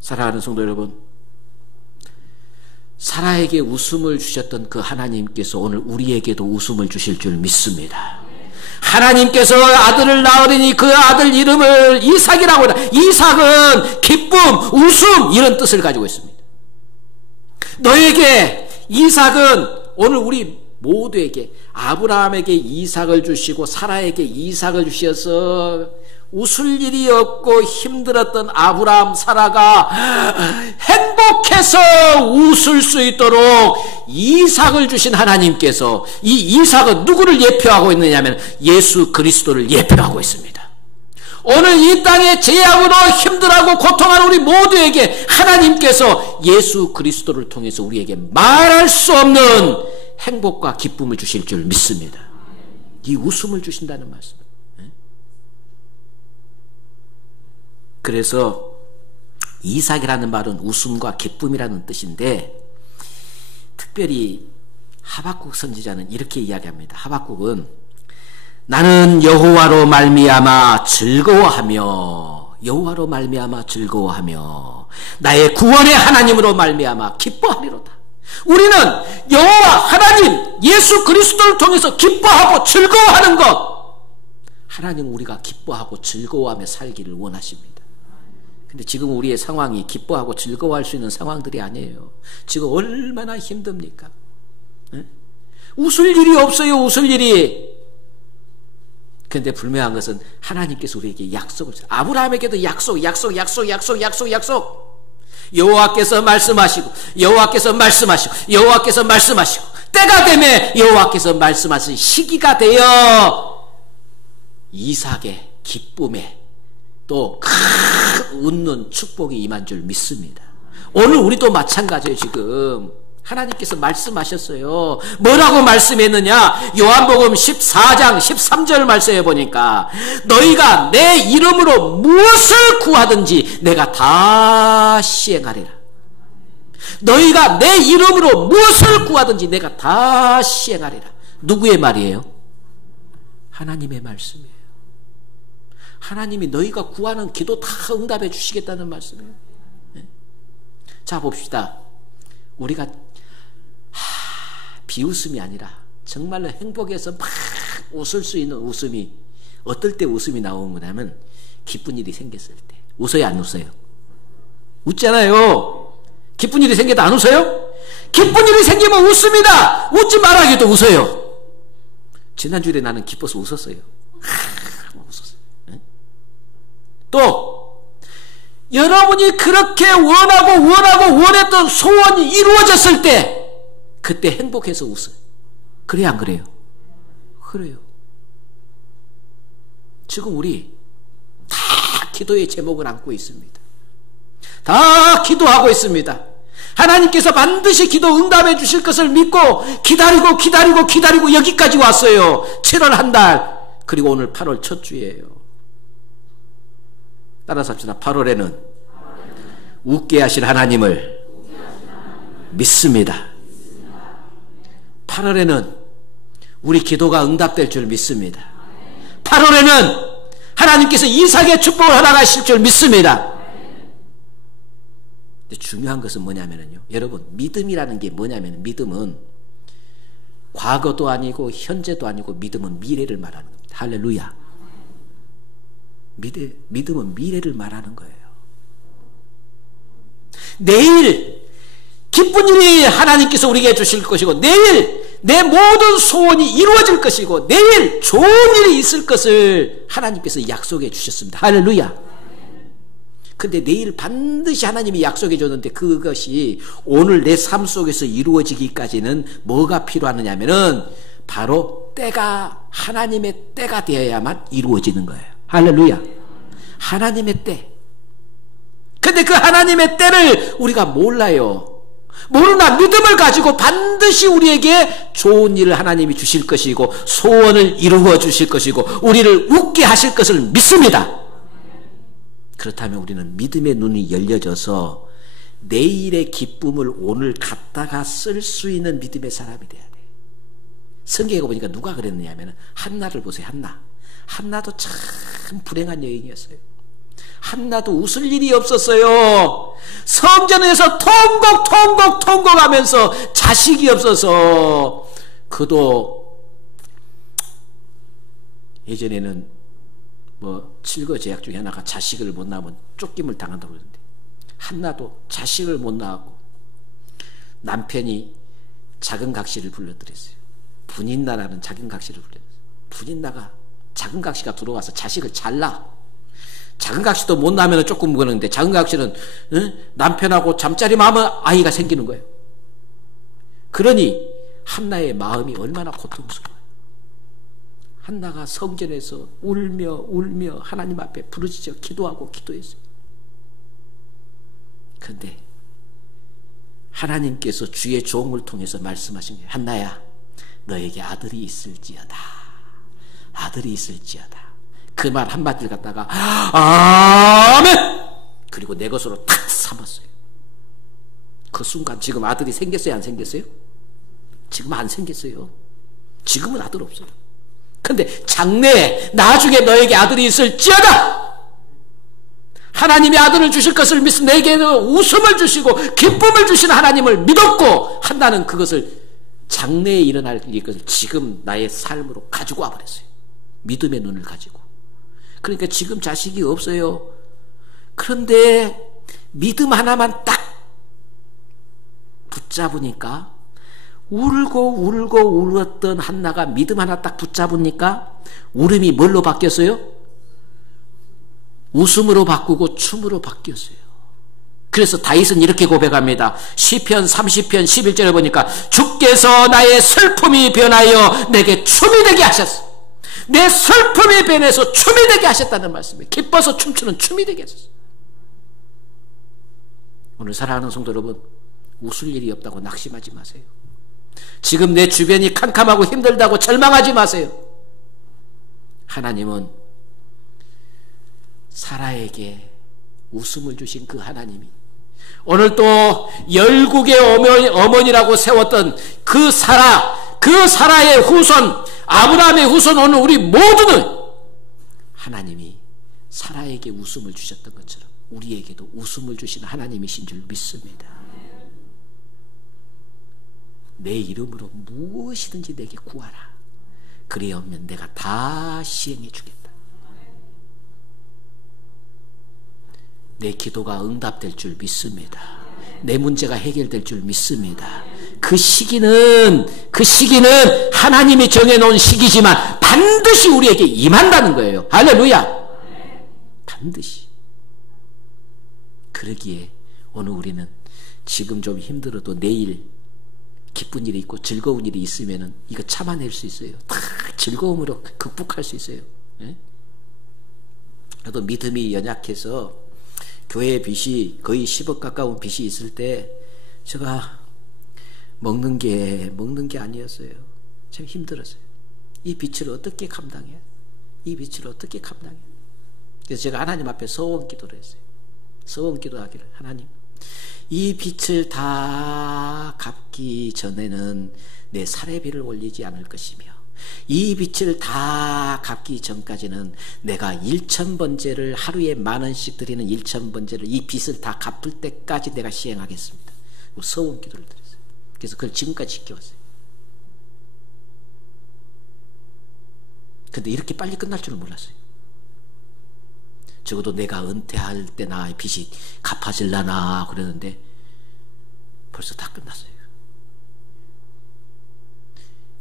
사랑하는 성도 여러분, 사라에게 웃음을 주셨던 그 하나님께서 오늘 우리에게도 웃음을 주실 줄 믿습니다. 하나님께서 아들을 낳으리니 그 아들 이름을 이삭이라고 해라. 이삭은 기쁨, 웃음 이런 뜻을 가지고 있습니다. 너에게 이삭은 오늘 우리 모두에게 아브라함에게 이삭을 주시고 사라에게 이삭을 주셔서 웃을 일이 없고 힘들었던 아브라함 사라가 행복해서 웃을 수 있도록 이삭을 주신 하나님께서 이 이삭은 누구를 예표하고 있느냐면 예수 그리스도를 예표하고 있습니다. 오늘 이 땅에 재앙으로 힘들어하고 고통하는 우리 모두에게 하나님께서 예수 그리스도를 통해서 우리에게 말할 수 없는 행복과 기쁨을 주실 줄 믿습니다. 이 웃음을 주신다는 말씀. 그래서 이삭이라는 말은 웃음과 기쁨이라는 뜻인데, 특별히 하박국 선지자는 이렇게 이야기합니다. 하박국은 나는 여호와로 말미암아 즐거워하며 나의 구원의 하나님으로 말미암아 기뻐하리로다. 우리는 여호와 하나님 예수 그리스도를 통해서 기뻐하고 즐거워하는 것, 하나님 우리가 기뻐하고 즐거워하며 살기를 원하십니다. 근데 지금 우리의 상황이 기뻐하고 즐거워할 수 있는 상황들이 아니에요. 지금 얼마나 힘듭니까? 웃을 일이 없어요. 웃을 일이. 그런데 분명한 것은 하나님께서 우리에게 약속을 주세요. 아브라함에게도 약속. 여호와께서 말씀하시고 때가 되면 여호와께서 말씀하신 시기가 되어 이삭의 기쁨에 또 웃는 축복이 임한 줄 믿습니다. 오늘 우리도 마찬가지예요. 지금 하나님께서 말씀하셨어요. 뭐라고 말씀했느냐? 요한복음 14장 13절 말씀해 보니까 너희가 내 이름으로 무엇을 구하든지 내가 다 시행하리라. 너희가 내 이름으로 무엇을 구하든지 내가 다 시행하리라. 누구의 말이에요? 하나님의 말씀이에요. 하나님이 너희가 구하는 기도 다 응답해 주시겠다는 말씀이에요. 네? 자, 봅시다. 우리가 비웃음이 아니라 정말로 행복해서 막 웃을 수 있는 웃음이 어떨 때 웃음이 나오는 거냐면 기쁜 일이 생겼을 때. 웃어요, 안 웃어요? 웃잖아요. 기쁜 일이 생겨도 안 웃어요? 기쁜 일이 생기면 웃습니다. 웃지 말아기도 웃어요. 지난주에 나는 기뻐서 웃었어요. 웃었어요. 네? 또 여러분이 그렇게 원했던 소원이 이루어졌을 때 그때 행복해서 웃어요. 그래요, 안 그래요? 그래요. 지금 우리 다 기도의 제목을 안고 있습니다. 다 기도하고 있습니다. 하나님께서 반드시 기도 응답해 주실 것을 믿고 기다리고 여기까지 왔어요. 7월 한 달, 그리고 오늘 8월 첫 주예요. 따라서 합시다. 8월에는 웃게 하실 하나님을 믿습니다. 8월에는 우리 기도가 응답될 줄 믿습니다. 8월에는 하나님께서 이삭의 축복을 허락하실 줄 믿습니다. 중요한 것은 뭐냐면요, 여러분, 믿음이라는 게 뭐냐면, 믿음은 과거도 아니고 현재도 아니고 믿음은 미래를 말하는 겁니다. 할렐루야. 믿음은 미래를 말하는 거예요. 내일 기쁜 일이 하나님께서 우리에게 주실 것이고, 내일 내 모든 소원이 이루어질 것이고, 내일 좋은 일이 있을 것을 하나님께서 약속해 주셨습니다. 할렐루야. 근데 내일 반드시 하나님이 약속해 줬는데 그것이 오늘 내 삶 속에서 이루어지기까지는 뭐가 필요하느냐면은 바로 때가, 하나님의 때가 되어야만 이루어지는 거예요. 할렐루야. 하나님의 때. 근데 그 하나님의 때를 우리가 몰라요. 모르나 믿음을 가지고 반드시 우리에게 좋은 일을 하나님이 주실 것이고 소원을 이루어 주실 것이고 우리를 웃게 하실 것을 믿습니다. 그렇다면 우리는 믿음의 눈이 열려져서 내일의 기쁨을 오늘 갖다가 쓸 수 있는 믿음의 사람이 돼야 돼. 성경에 보니까 누가 그랬느냐 하면 한나를 보세요. 한나도 참 불행한 여인이었어요. 한나도 웃을 일이 없었어요. 성전에서 통곡하면서 자식이 없어서 그도 예전에는 칠거 제약 중에 하나가 자식을 못 낳으면 쫓김을 당한다고 그러는데 한나도 자식을 못 낳았고 남편이 작은 각시를 불러들였어요. 분인나라는 작은 각시를 불러들였어요. 분인나가 작은 각시가 들어와서 자식을 잘라. 작은 각시도 못 낳으면 조금 그러는데 작은 각시는 남편하고 잠자리만 하면 아이가 생기는 거예요. 그러니 한나의 마음이 얼마나 고통스러워요. 한나가 성전에서 울며 하나님 앞에 부르짖어 기도했어요. 그런데 하나님께서 주의 종을 통해서 말씀하신 거예요. 한나야, 너에게 아들이 있을지어다. 그 말 한마디를 갖다가 아멘! 그리고 내 것으로 탁 삼았어요. 그 순간 지금 아들이 생겼어요, 안 생겼어요? 지금 안 생겼어요. 지금은 아들 없어요. 근데 장래에 나중에 너에게 아들이 있을지어다. 하나님이 아들을 주실 것을 믿음, 내게는 웃음을 주시고 기쁨을 주시는 하나님을 믿었고 한나는 그것을 장래에 일어날 것을 지금 나의 삶으로 가지고 와버렸어요. 믿음의 눈을 가지고. 그러니까 지금 자식이 없어요. 그런데 믿음 하나만 딱 붙잡으니까 울고 울었던 한나가 믿음 하나 딱 붙잡으니까 울음이 뭘로 바뀌었어요? 웃음으로 바꾸고 춤으로 바뀌었어요. 그래서 다윗은 이렇게 고백합니다. 시편 30편 11절에 보니까 주께서 나의 슬픔이 변하여 내게 춤이 되게 하셨어. 내 슬픔이 변해서 춤이 되게 하셨다는 말씀이에요. 기뻐서 춤추는 춤이 되게 하셨어요. 오늘 사랑하는 성도 여러분, 웃을 일이 없다고 낙심하지 마세요. 지금 내 주변이 캄캄하고 힘들다고 절망하지 마세요. 하나님은 사라에게 웃음을 주신 그 하나님이 오늘 또 열국의 어머니라고 세웠던 그 사라의 후손, 아브라함의 후손 오늘 우리 모두는 하나님이 사라에게 웃음을 주셨던 것처럼 우리에게도 웃음을 주신 하나님이신 줄 믿습니다. 내 이름으로 무엇이든지 내게 구하라. 그리하면 내가 다 시행해 주겠다. 내 기도가 응답될 줄 믿습니다. 내 문제가 해결될 줄 믿습니다. 그 시기는 하나님이 정해놓은 시기지만 반드시 우리에게 임한다는 거예요. 할렐루야. 반드시. 그러기에 오늘 우리는 지금 좀 힘들어도 내일 기쁜 일이 있고 즐거운 일이 있으면은 이거 참아낼 수 있어요. 다 즐거움으로 극복할 수 있어요. 예? 저도 믿음이 연약해서 교회 빚이 거의 10억 가까운 빚이 있을 때 제가 먹는 게 아니었어요. 참 힘들었어요. 이 빚을 어떻게 감당해? 이 빚을 어떻게 감당해? 그래서 제가 하나님 앞에 서원 기도를 했어요. 서원 기도하기를, 하나님, 이 빚을 다 갚기 전에는 내 사례비를 올리지 않을 것이며, 이 빚을 다 갚기 전까지는 내가 1,000번제를 하루에 10,000원씩 드리는 1,000번제를 이 빚을 다 갚을 때까지 내가 시행하겠습니다. 서원 기도를 드렸어요. 그래서 그걸 지금까지 지켜왔어요. 근데 이렇게 빨리 끝날 줄은 몰랐어요. 적어도 내가 은퇴할 때나 빚이 갚아질라나 그러는데 벌써 다 끝났어요.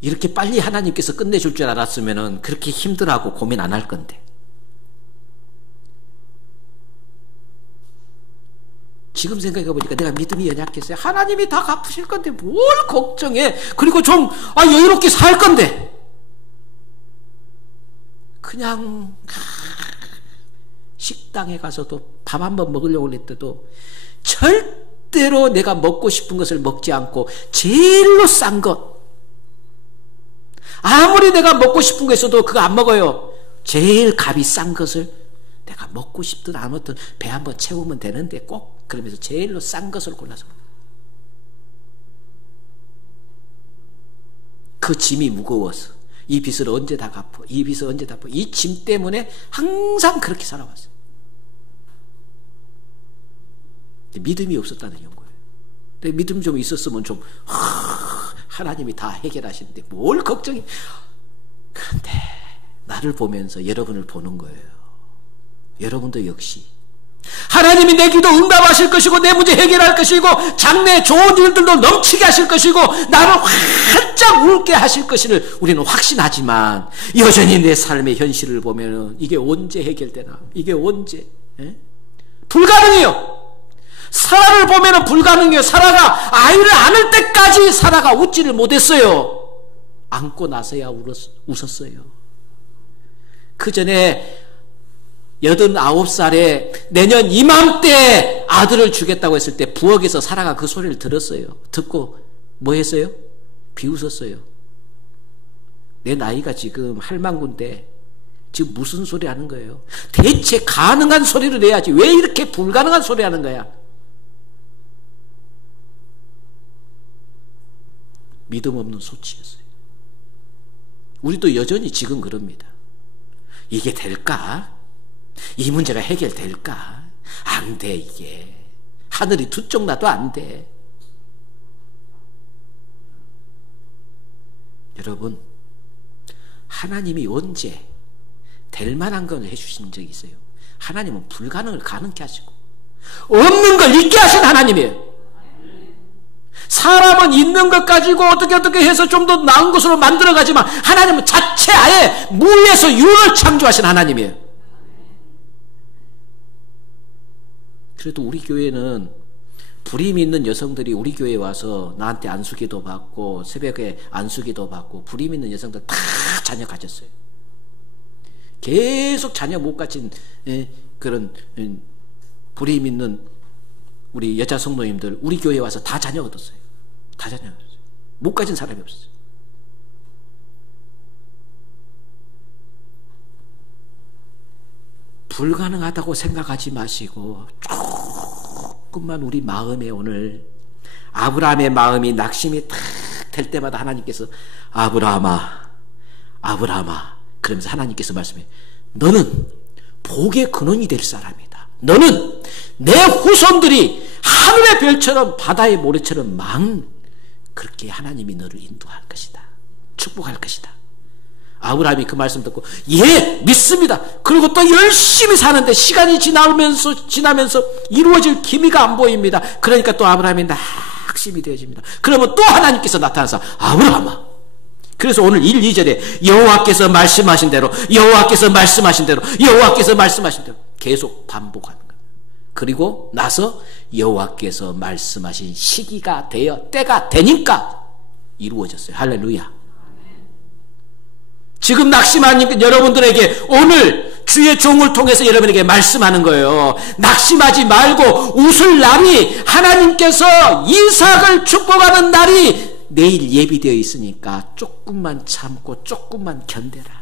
이렇게 빨리 하나님께서 끝내줄 줄 알았으면 그렇게 힘들어하고 고민 안 할 건데, 지금 생각해보니까 내가 믿음이 연약했어요. 하나님이 다 갚으실 건데 뭘 걱정해. 그리고 좀 여유롭게 살 건데 그냥 식당에 가서도 밥 한 번 먹으려고 할 때도 절대로 내가 먹고 싶은 것을 먹지 않고 제일로 싼 것, 아무리 내가 먹고 싶은 거 있어도 그거 안 먹어요. 제일 값이 싼 것을 내가 먹고 싶든 안 먹든 배 한번 채우면 되는데 꼭 그러면서 제일로 싼 것을 골라서 먹어요. 그 짐이 무거워서 이 빚을 언제 다 갚어, 이 빚을 언제 다 갚어, 이 짐 때문에 항상 그렇게 살아왔어요. 믿음이 없었다는 연거예요. 근데 믿음 좀 있었으면 좀 하나님이 다 해결하시는데 뭘 걱정해. 그런데 나를 보면서 여러분을 보는 거예요. 여러분도 역시 하나님이 내 기도 응답하실 것이고 내 문제 해결할 것이고 장래 좋은 일들도 넘치게 하실 것이고 나를 활짝 웃게 하실 것을 우리는 확신하지만 여전히 내 삶의 현실을 보면 이게 언제 해결되나, 이게 언제 불가능해요. 사라를 보면 불가능해요. 사라가 아이를 안을 때까지 사라가 웃지를 못했어요. 안고 나서야 웃었어요. 그 전에 89살에 내년 이맘때 아들을 주겠다고 했을 때 부엌에서 사라가 그 소리를 들었어요. 듣고 뭐 했어요? 비웃었어요. 내 나이가 지금 할망구인데 지금 무슨 소리 하는 거예요? 대체 가능한 소리를 내야지 왜 이렇게 불가능한 소리 하는 거야? 믿음 없는 소치였어요. 우리도 여전히 지금 그럽니다. 이게 될까? 이 문제가 해결될까? 안 돼. 이게 하늘이 두 쪽 나도 안 돼. 여러분, 하나님이 언제 될 만한 걸 해주신 적이 있어요? 하나님은 불가능을 가능케 하시고 없는 걸 있게 하신 하나님이에요. 사람은 있는 것 가지고 어떻게 해서 좀 더 나은 것으로 만들어가지만 하나님은 자체 아예 무에서 유를 창조하신 하나님이에요. 그래도 우리 교회는 불임 있는 여성들이 우리 교회에 와서 나한테 안수기도 받고 새벽에 안수기도 받고 불임 있는 여성들 다 자녀 가졌어요. 계속 자녀 못 가진 그런 불임 있는 우리 여자 성도님들 우리 교회에 와서 다 자녀 얻었어요. 다 자녀 얻었어요. 못 가진 사람이 없었어요. 불가능하다고 생각하지 마시고 조금만 우리 마음에 오늘 아브라함의 마음이 낙심이 탁 될 때마다 하나님께서 아브라함아 그러면서 하나님께서 말씀해 너는 복의 근원이 될 사람이다. 너는 내 후손들이 하늘의 별처럼 바다의 모래처럼 그렇게 하나님이 너를 인도할 것이다. 축복할 것이다. 아브라함이 그 말씀 듣고 예 믿습니다. 그리고 또 열심히 사는데 시간이 지나면서 이루어질 기미가 안 보입니다. 그러니까 또 아브라함이 낙심이 되어집니다. 그러면 또 하나님께서 나타나서 아브라함아. 그래서 오늘 1, 2절에 여호와께서 말씀하신 대로 계속 반복하는 거예요. 그리고 나서 여호와께서 말씀하신 시기가 때가 되니까 이루어졌어요. 할렐루야. 지금 낙심한 여러분들에게 오늘 주의 종을 통해서 여러분에게 말씀하는 거예요. 낙심하지 말고 웃을 날이 하나님께서 이삭을 축복하는 날이 내일 예비되어 있으니까 조금만 참고 조금만 견뎌라.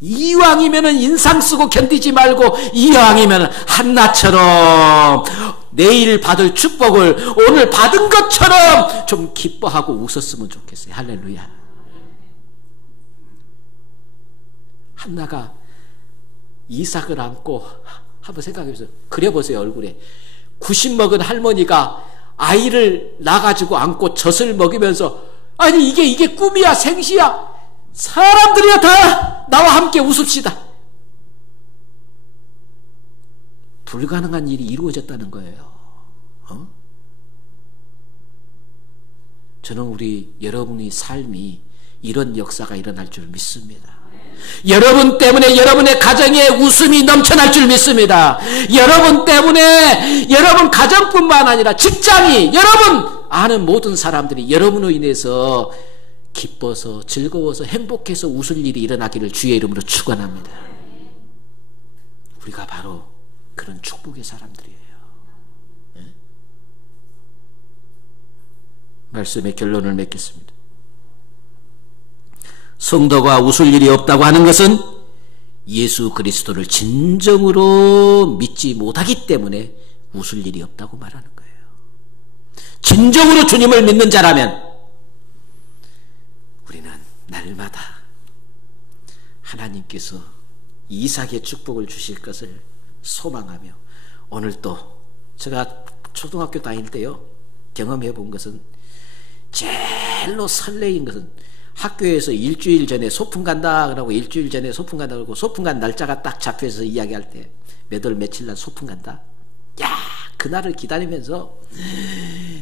이왕이면 인상 쓰고 견디지 말고 이왕이면 한나처럼 내일 받을 축복을 오늘 받은 것처럼 좀 기뻐하고 웃었으면 좋겠어요. 할렐루야. 한나가 이삭을 안고 한번 생각해보세요. 그려보세요. 얼굴에 90 먹은 할머니가 아이를 낳아가지고 안고 젖을 먹이면서 아니 이게 꿈이야 생시야 사람들이야 다 나와 함께 웃읍시다. 불가능한 일이 이루어졌다는 거예요. 저는 우리 여러분의 삶이 이런 역사가 일어날 줄 믿습니다. 여러분 때문에 여러분의 가정에 웃음이 넘쳐날 줄 믿습니다. 여러분 때문에 여러분 가정뿐만 아니라 직장이 여러분 아는 모든 사람들이 여러분으로 인해서 기뻐서 즐거워서 행복해서 웃을 일이 일어나기를 주의 이름으로 축원합니다. 우리가 바로 그런 축복의 사람들이에요. 말씀의 결론을 맺겠습니다. 성도가 웃을 일이 없다고 하는 것은 예수 그리스도를 진정으로 믿지 못하기 때문에 웃을 일이 없다고 말하는 거예요. 진정으로 주님을 믿는 자라면 우리는 날마다 하나님께서 이삭의 축복을 주실 것을 소망하며 오늘 또 제가 초등학교 다닐 때요 경험해 본 것은 제일로 설레인 것은 학교에서 일주일 전에 소풍 간다 그러고 일주일 전에 소풍 간다 그러고 소풍 간 날짜가 딱 잡혀서 이야기할 때 몇 월 며칠 날 소풍 간다. 야 그날을 기다리면서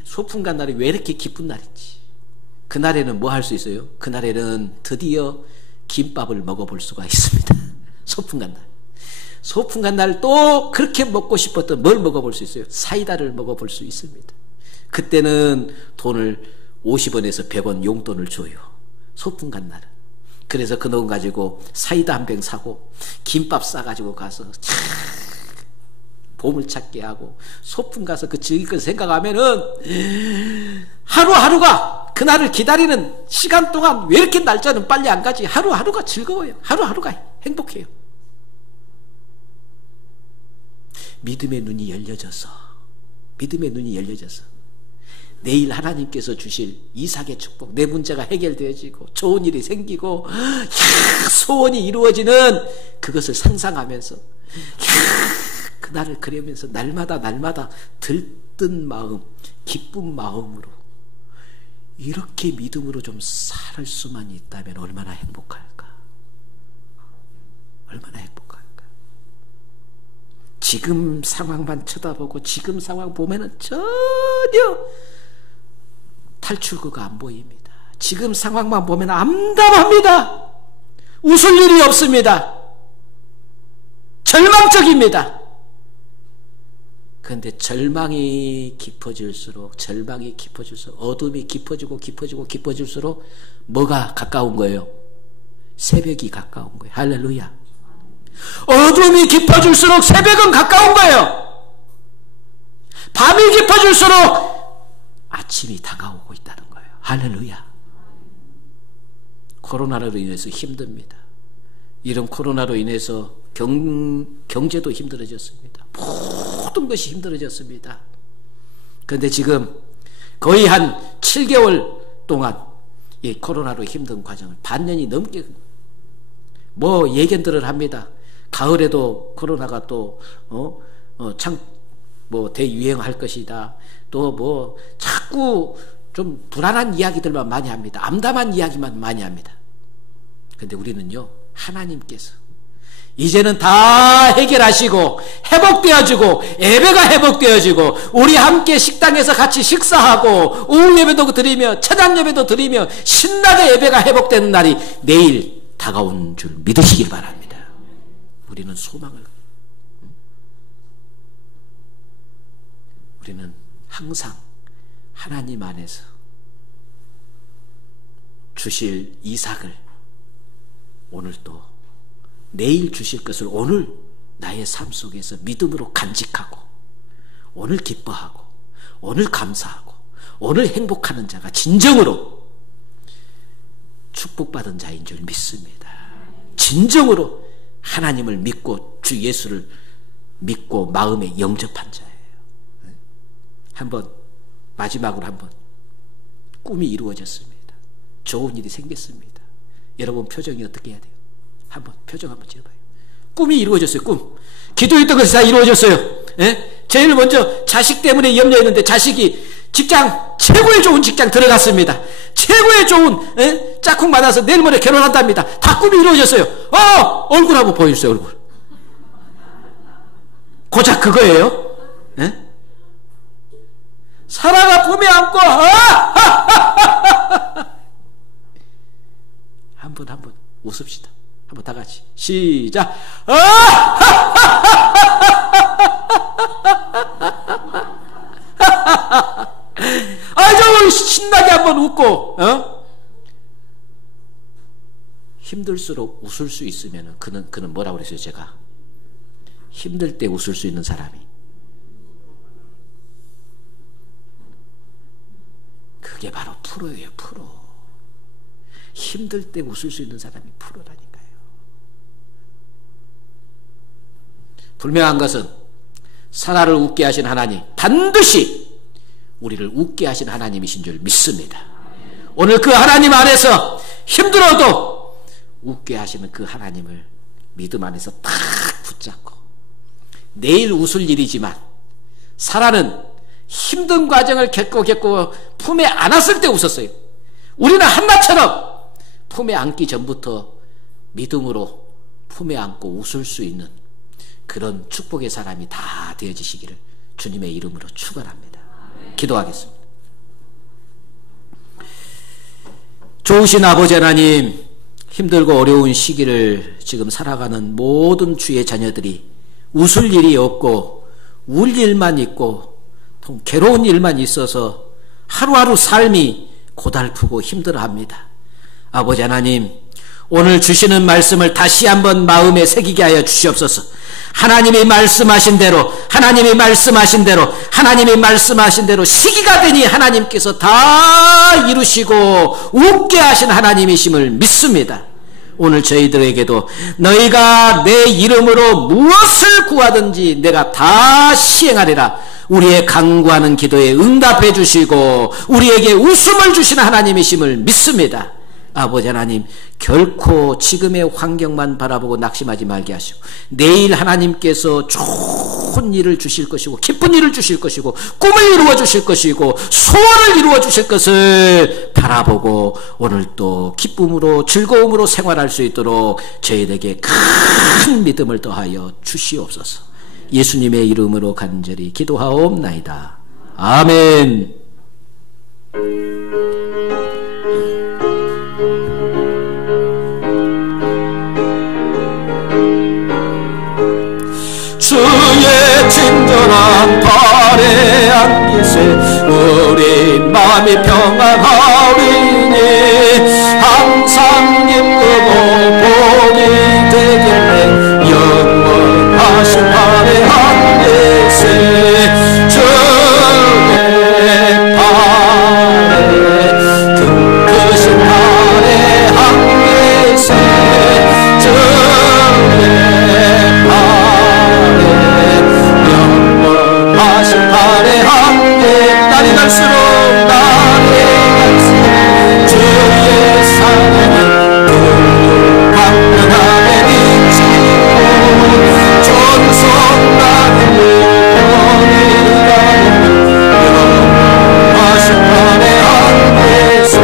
소풍 간 날이 왜 이렇게 기쁜 날인지. 그날에는 뭐 할 수 있어요? 그날에는 드디어 김밥을 먹어볼 수가 있습니다. 소풍 간 날. 소풍 간 날 또 그렇게 먹고 싶었던 뭘 먹어볼 수 있어요? 사이다를 먹어볼 수 있습니다. 그때는 돈을 50원에서 100원 용돈을 줘요. 소풍 간 날은. 그래서 그 돈 가지고 사이다 한 병 사고 김밥 싸가지고 가서 보물찾기 하고 소풍 가서 그 즐길 걸 생각하면은 하루하루가 그날을 기다리는 시간 동안 왜 이렇게 날짜는 빨리 안 가지? 하루하루가 즐거워요. 하루하루가 행복해요. 믿음의 눈이 열려져서 내일 하나님께서 주실 이삭의 축복, 내 문제가 해결되어지고 좋은 일이 생기고 소원이 이루어지는 그것을 상상하면서 그날을 그리면서 날마다 들뜬 마음, 기쁜 마음으로 이렇게 믿음으로 좀 살 수만 있다면 얼마나 행복할까? 얼마나 행복할까? 지금 상황만 쳐다보고 지금 상황 보면은 전혀 탈출구가 안 보입니다. 지금 상황만 보면 암담합니다. 웃을 일이 없습니다. 절망적입니다. 그런데 절망이 깊어질수록 어둠이 깊어질수록 뭐가 가까운 거예요? 새벽이 가까운 거예요. 할렐루야. 어둠이 깊어질수록 새벽은 가까운 거예요. 밤이 깊어질수록 아침이 다가오고 있다는 거예요. 할렐루야. 코로나로 인해서 힘듭니다. 이런 코로나로 인해서 경제도 힘들어졌습니다. 모든 것이 힘들어졌습니다. 그런데 지금 거의 한 7개월 동안 이 코로나로 힘든 과정을 반년이 넘게 예견들을 합니다. 가을에도 코로나가 또 대유행할 것이다. 또 자꾸 좀 불안한 이야기들만 많이 합니다. 암담한 이야기만 많이 합니다. 그런데 우리는요, 하나님께서 이제는 다 해결하시고 회복되어지고 예배가 회복되어지고 우리 함께 식당에서 같이 식사하고 오후 예배도 드리며 찬양 예배도 드리며 신나게 예배가 회복되는 날이 내일 다가온 줄 믿으시길 바랍니다. 우리는 소망을, 우리는 항상 하나님 안에서 주실 이삭을 오늘 또 내일 주실 것을 오늘 나의 삶 속에서 믿음으로 간직하고 오늘 기뻐하고 오늘 감사하고 오늘 행복하는 자가 진정으로 축복받은 자인 줄 믿습니다. 진정으로 하나님을 믿고 주 예수를 믿고 마음에 영접한 자예요. 한번 마지막으로 한번 꿈이 이루어졌습니다. 좋은 일이 생겼습니다. 여러분 표정이 어떻게 해야 돼요? 한번 표정 한번 지어봐요. 꿈이 이루어졌어요. 꿈. 기도했던 것이 다 이루어졌어요. 예? 제일 먼저 자식 때문에 염려했는데 자식이 직장, 최고의 좋은 직장 들어갔습니다. 최고의 좋은 짝꿍 만나서 내일 모레 결혼한답니다. 다 꿈이 이루어졌어요. 얼굴 한번 보여주세요. 얼굴. 고작 그거예요. 예? 사랑아 품에 안고 한번 웃읍시다. 한번 다 같이 시작. 아주 신나게 한번 웃고 힘들수록 웃을 수 있으면 그는 뭐라고 그랬어요? 제가 힘들 때 웃을 수 있는 사람이 그게 바로 프로예요. 프로. 힘들 때 웃을 수 있는 사람이 프로라니까요. 분명한 것은 사라를 웃게 하신 하나님, 반드시 우리를 웃게 하신 하나님이신 줄 믿습니다. 오늘 그 하나님 안에서 힘들어도 웃게 하시는 그 하나님을 믿음 안에서 딱 붙잡고, 내일 웃을 일이지만 사라는 힘든 과정을 겪고 품에 안았을 때 웃었어요. 우리는 한나처럼 품에 안기 전부터 믿음으로 품에 안고 웃을 수 있는 그런 축복의 사람이 다 되어지시기를 주님의 이름으로 축원합니다. 기도하겠습니다. 좋으신 아버지 하나님, 힘들고 어려운 시기를 지금 살아가는 모든 주의 자녀들이 웃을 일이 없고 울 일만 있고 괴로운 일만 있어서 하루하루 삶이 고달프고 힘들어합니다. 아버지 하나님, 오늘 주시는 말씀을 다시 한번 마음에 새기게 하여 주시옵소서. 하나님이 말씀하신 대로 시기가 되니 하나님께서 다 이루시고 웃게 하신 하나님이심을 믿습니다. 오늘 저희들에게도 너희가 내 이름으로 무엇을 구하든지 내가 다 시행하리라, 우리의 간구하는 기도에 응답해 주시고 우리에게 웃음을 주시는 하나님이심을 믿습니다. 아버지 하나님, 결코 지금의 환경만 바라보고 낙심하지 말게 하시고 내일 하나님께서 좋은 일을 주실 것이고 기쁜 일을 주실 것이고 꿈을 이루어 주실 것이고 소원을 이루어 주실 것을 바라보고 오늘 또 기쁨으로 즐거움으로 생활할 수 있도록 저희에게 큰 믿음을 더하여 주시옵소서. 예수님의 이름으로 간절히 기도하옵나이다. 아멘. 주의 친절한 발에 안기세 우리 마음이 평안하리니 항상 기쁘고 복이 되길래 영원하신 발에 안기세 주 갈수록 나아갈수록 주의 사랑은 늘 강건하게 비치고 전성 나는 영원하신 밤의 안에서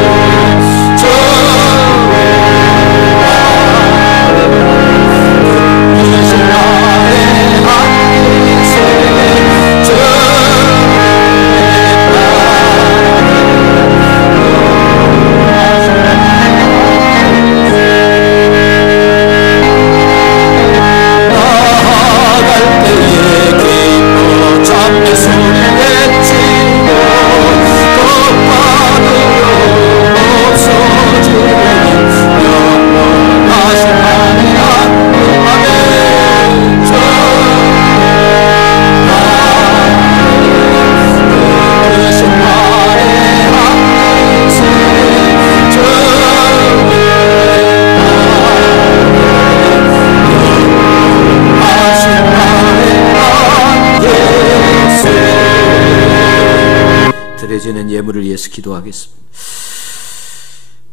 드려지는 예물을 위해서 기도하겠습니다.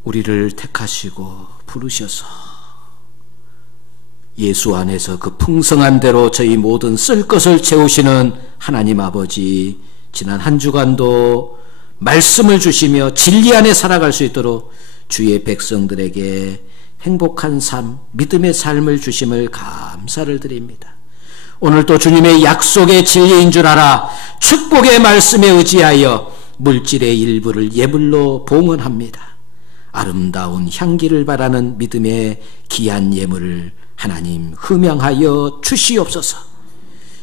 우리를 택하시고 부르셔서 예수 안에서 그 풍성한 대로 저희 모든 쓸 것을 채우시는 하나님 아버지, 지난 한 주간도 말씀을 주시며 진리 안에 살아갈 수 있도록 주의 백성들에게 행복한 삶, 믿음의 삶을 주심을 감사를 드립니다. 오늘도 주님의 약속의 진리인 줄 알아 축복의 말씀에 의지하여 물질의 일부를 예물로 봉헌합니다. 아름다운 향기를 바라는 믿음의 귀한 예물을 하나님 흠양하여 주시옵소서.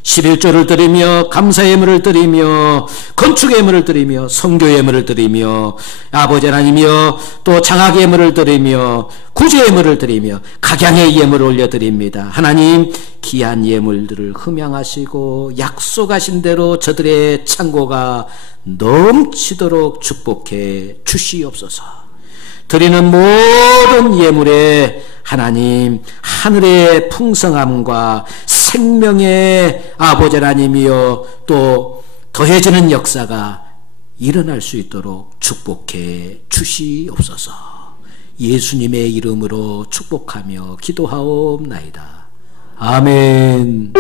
11조를 드리며 감사 예물을 드리며 건축 예물을 드리며 성교 예물을 드리며 아버지 하나님이여 또 장학 예물을 드리며 구제 예물을 드리며 각양의 예물을 올려드립니다. 하나님 귀한 예물들을 흠양하시고 약속하신 대로 저들의 창고가 넘치도록 축복해 주시옵소서. 드리는 모든 예물에 하나님 하늘의 풍성함과 생명의 아버지 하나님이여 또 더해지는 역사가 일어날 수 있도록 축복해 주시옵소서. 예수님의 이름으로 축복하며 기도하옵나이다. 아멘.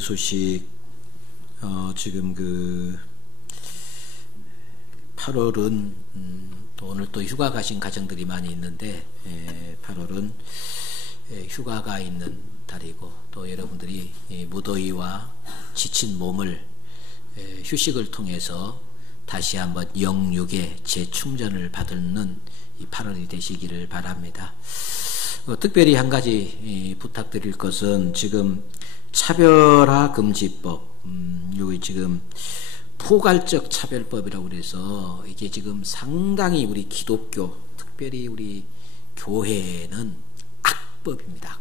소식, 지금 8월은 또 오늘 또 휴가 가신 가정들이 많이 있는데 8월은 휴가가 있는 달이고 또 여러분들이 무더위와 지친 몸을 휴식을 통해서 다시 한번 영육의 재충전을 받는 이 8월이 되시기를 바랍니다. 특별히 한 가지 부탁드릴 것은 지금 차별화 금지법, 여기 지금 포괄적 차별법이라고 그래서 이게 지금 상당히 우리 기독교, 특별히 우리 교회는 악법입니다.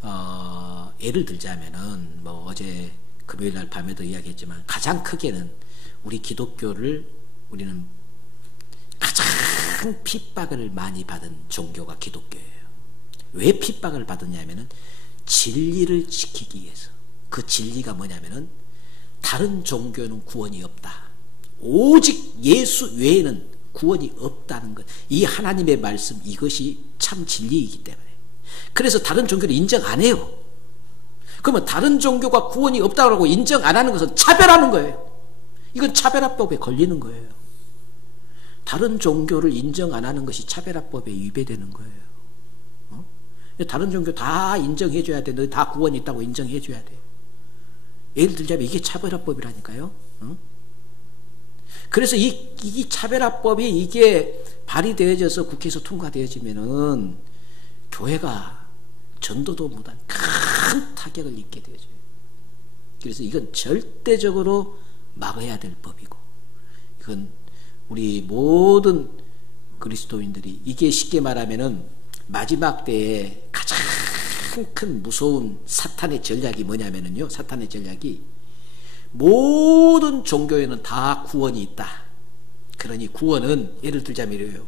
악법. 예를 들자면은 뭐 어제 금요일 날 밤에도 이야기했지만 가장 크게는 우리 기독교를 우리는 가장 핍박을 많이 받은 종교가 기독교예요. 왜 핍박을 받았냐면은 진리를 지키기 위해서. 그 진리가 뭐냐면은 다른 종교는 구원이 없다. 오직 예수 외에는 구원이 없다는 것. 이 하나님의 말씀, 이것이 참 진리이기 때문에. 그래서 다른 종교를 인정 안 해요. 그러면 다른 종교가 구원이 없다고 인정 안 하는 것은 차별하는 거예요. 이건 차별화법에 걸리는 거예요. 다른 종교를 인정 안 하는 것이 차별화법에 위배되는 거예요. 다른 종교 다 인정해줘야 돼. 너 다 구원이 있다고 인정해줘야 돼. 예를 들자면 이게 차별화법이라니까요. 그래서 이 차별화법이 이게 발의되어져서 국회에서 통과되어지면은 교회가 전도도 못한 큰 타격을 입게 되어져요. 그래서 이건 절대적으로 막아야 될 법이고, 이건 우리 모든 그리스도인들이, 이게 쉽게 말하면은 마지막 때에 가장 큰 무서운 사탄의 전략이 뭐냐면은요, 사탄의 전략이 모든 종교에는 다 구원이 있다. 그러니 구원은 예를 들자면 이래요.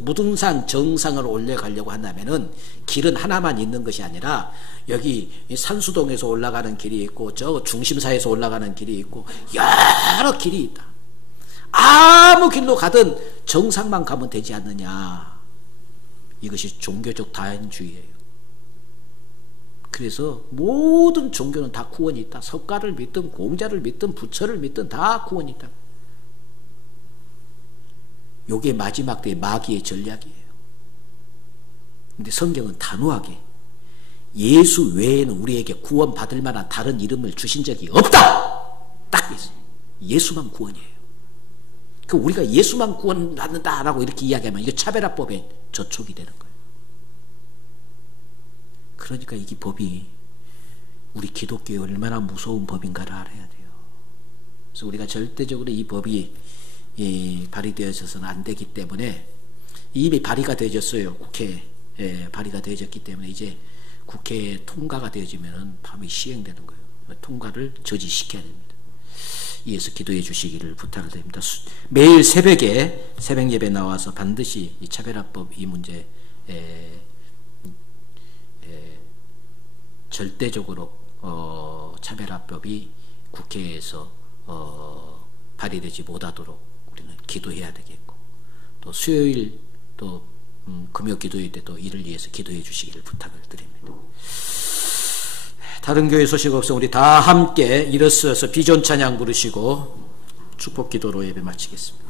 무등산 정상을 올라가려고 한다면은 길은 하나만 있는 것이 아니라 여기 산수동에서 올라가는 길이 있고 저 중심사에서 올라가는 길이 있고 여러 길이 있다. 아무 길로 가든 정상만 가면 되지 않느냐. 이것이 종교적 다인주의예요. 그래서 모든 종교는 다 구원이 있다. 석가를 믿든 공자를 믿든 부처를 믿든 다 구원이 있다. 요게 마지막 때의 마귀의 전략이에요. 근데 성경은 단호하게 예수 외에는 우리에게 구원받을 만한 다른 이름을 주신 적이 없다. 딱 있어요. 예수만 구원이에요. 그 우리가 예수만 구원받는다라고 이렇게 이야기하면 이게 차별화법에 저촉이 되는 거예요. 그러니까 이 법이 우리 기독교에 얼마나 무서운 법인가를 알아야 돼요. 그래서 우리가 절대적으로 이 법이 발의되어서는 안 되기 때문에, 이미 발의가 되어졌어요. 국회에 발의가 되어졌기 때문에 이제 국회에 통과가 되어지면 법이 시행되는 거예요. 통과를 저지시켜야 됩니다. 이에서 기도해 주시기를 부탁을 드립니다. 매일 새벽에 새벽 예배 나와서 반드시 이 차별화법 이 문제 절대적으로 차별화법이 국회에서 발의되지 못하도록 우리는 기도해야 되겠고, 또 수요일 또 금요 기도회 때도 이를 위해서 기도해 주시기를 부탁을 드립니다. 다른 교회 소식 없어 우리 다 함께 일어서서 비전 찬양 부르시고 축복 기도로 예배 마치겠습니다.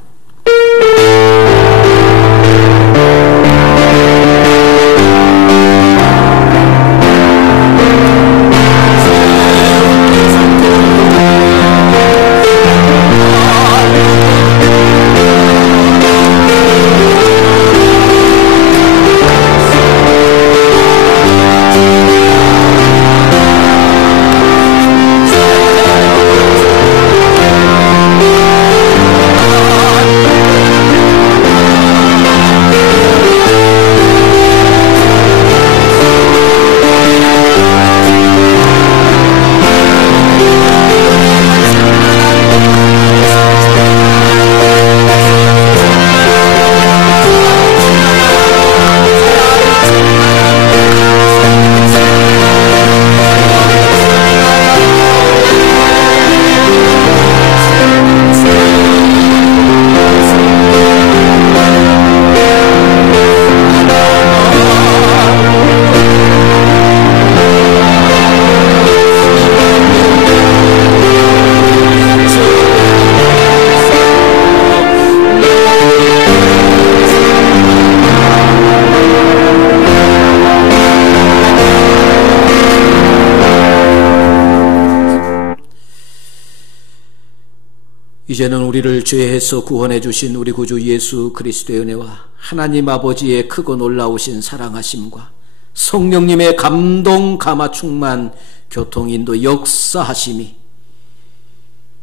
이제는 우리를 죄에서 구원해 주신 우리 구주 예수 그리스도의 은혜와 하나님 아버지의 크고 놀라우신 사랑하심과 성령님의 감동 감화 충만 교통인도 역사하심이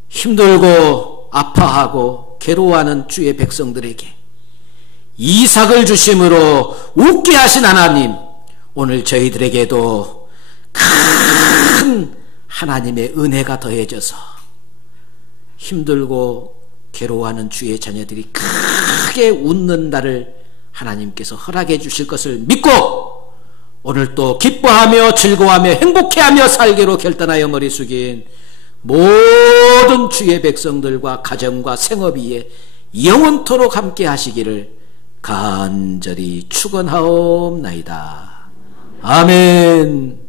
힘들고 아파하고 괴로워하는 주의 백성들에게 이삭을 주심으로 웃게 하신 하나님, 오늘 저희들에게도 큰 하나님의 은혜가 더해져서 힘들고 괴로워하는 주의 자녀들이 크게 웃는 날을 하나님께서 허락해 주실 것을 믿고 오늘 또 기뻐하며 즐거워하며 행복해하며 살기로 결단하여 머리 숙인 모든 주의 백성들과 가정과 생업 위에 영원토록 함께 하시기를 간절히 축원하옵나이다. 아멘.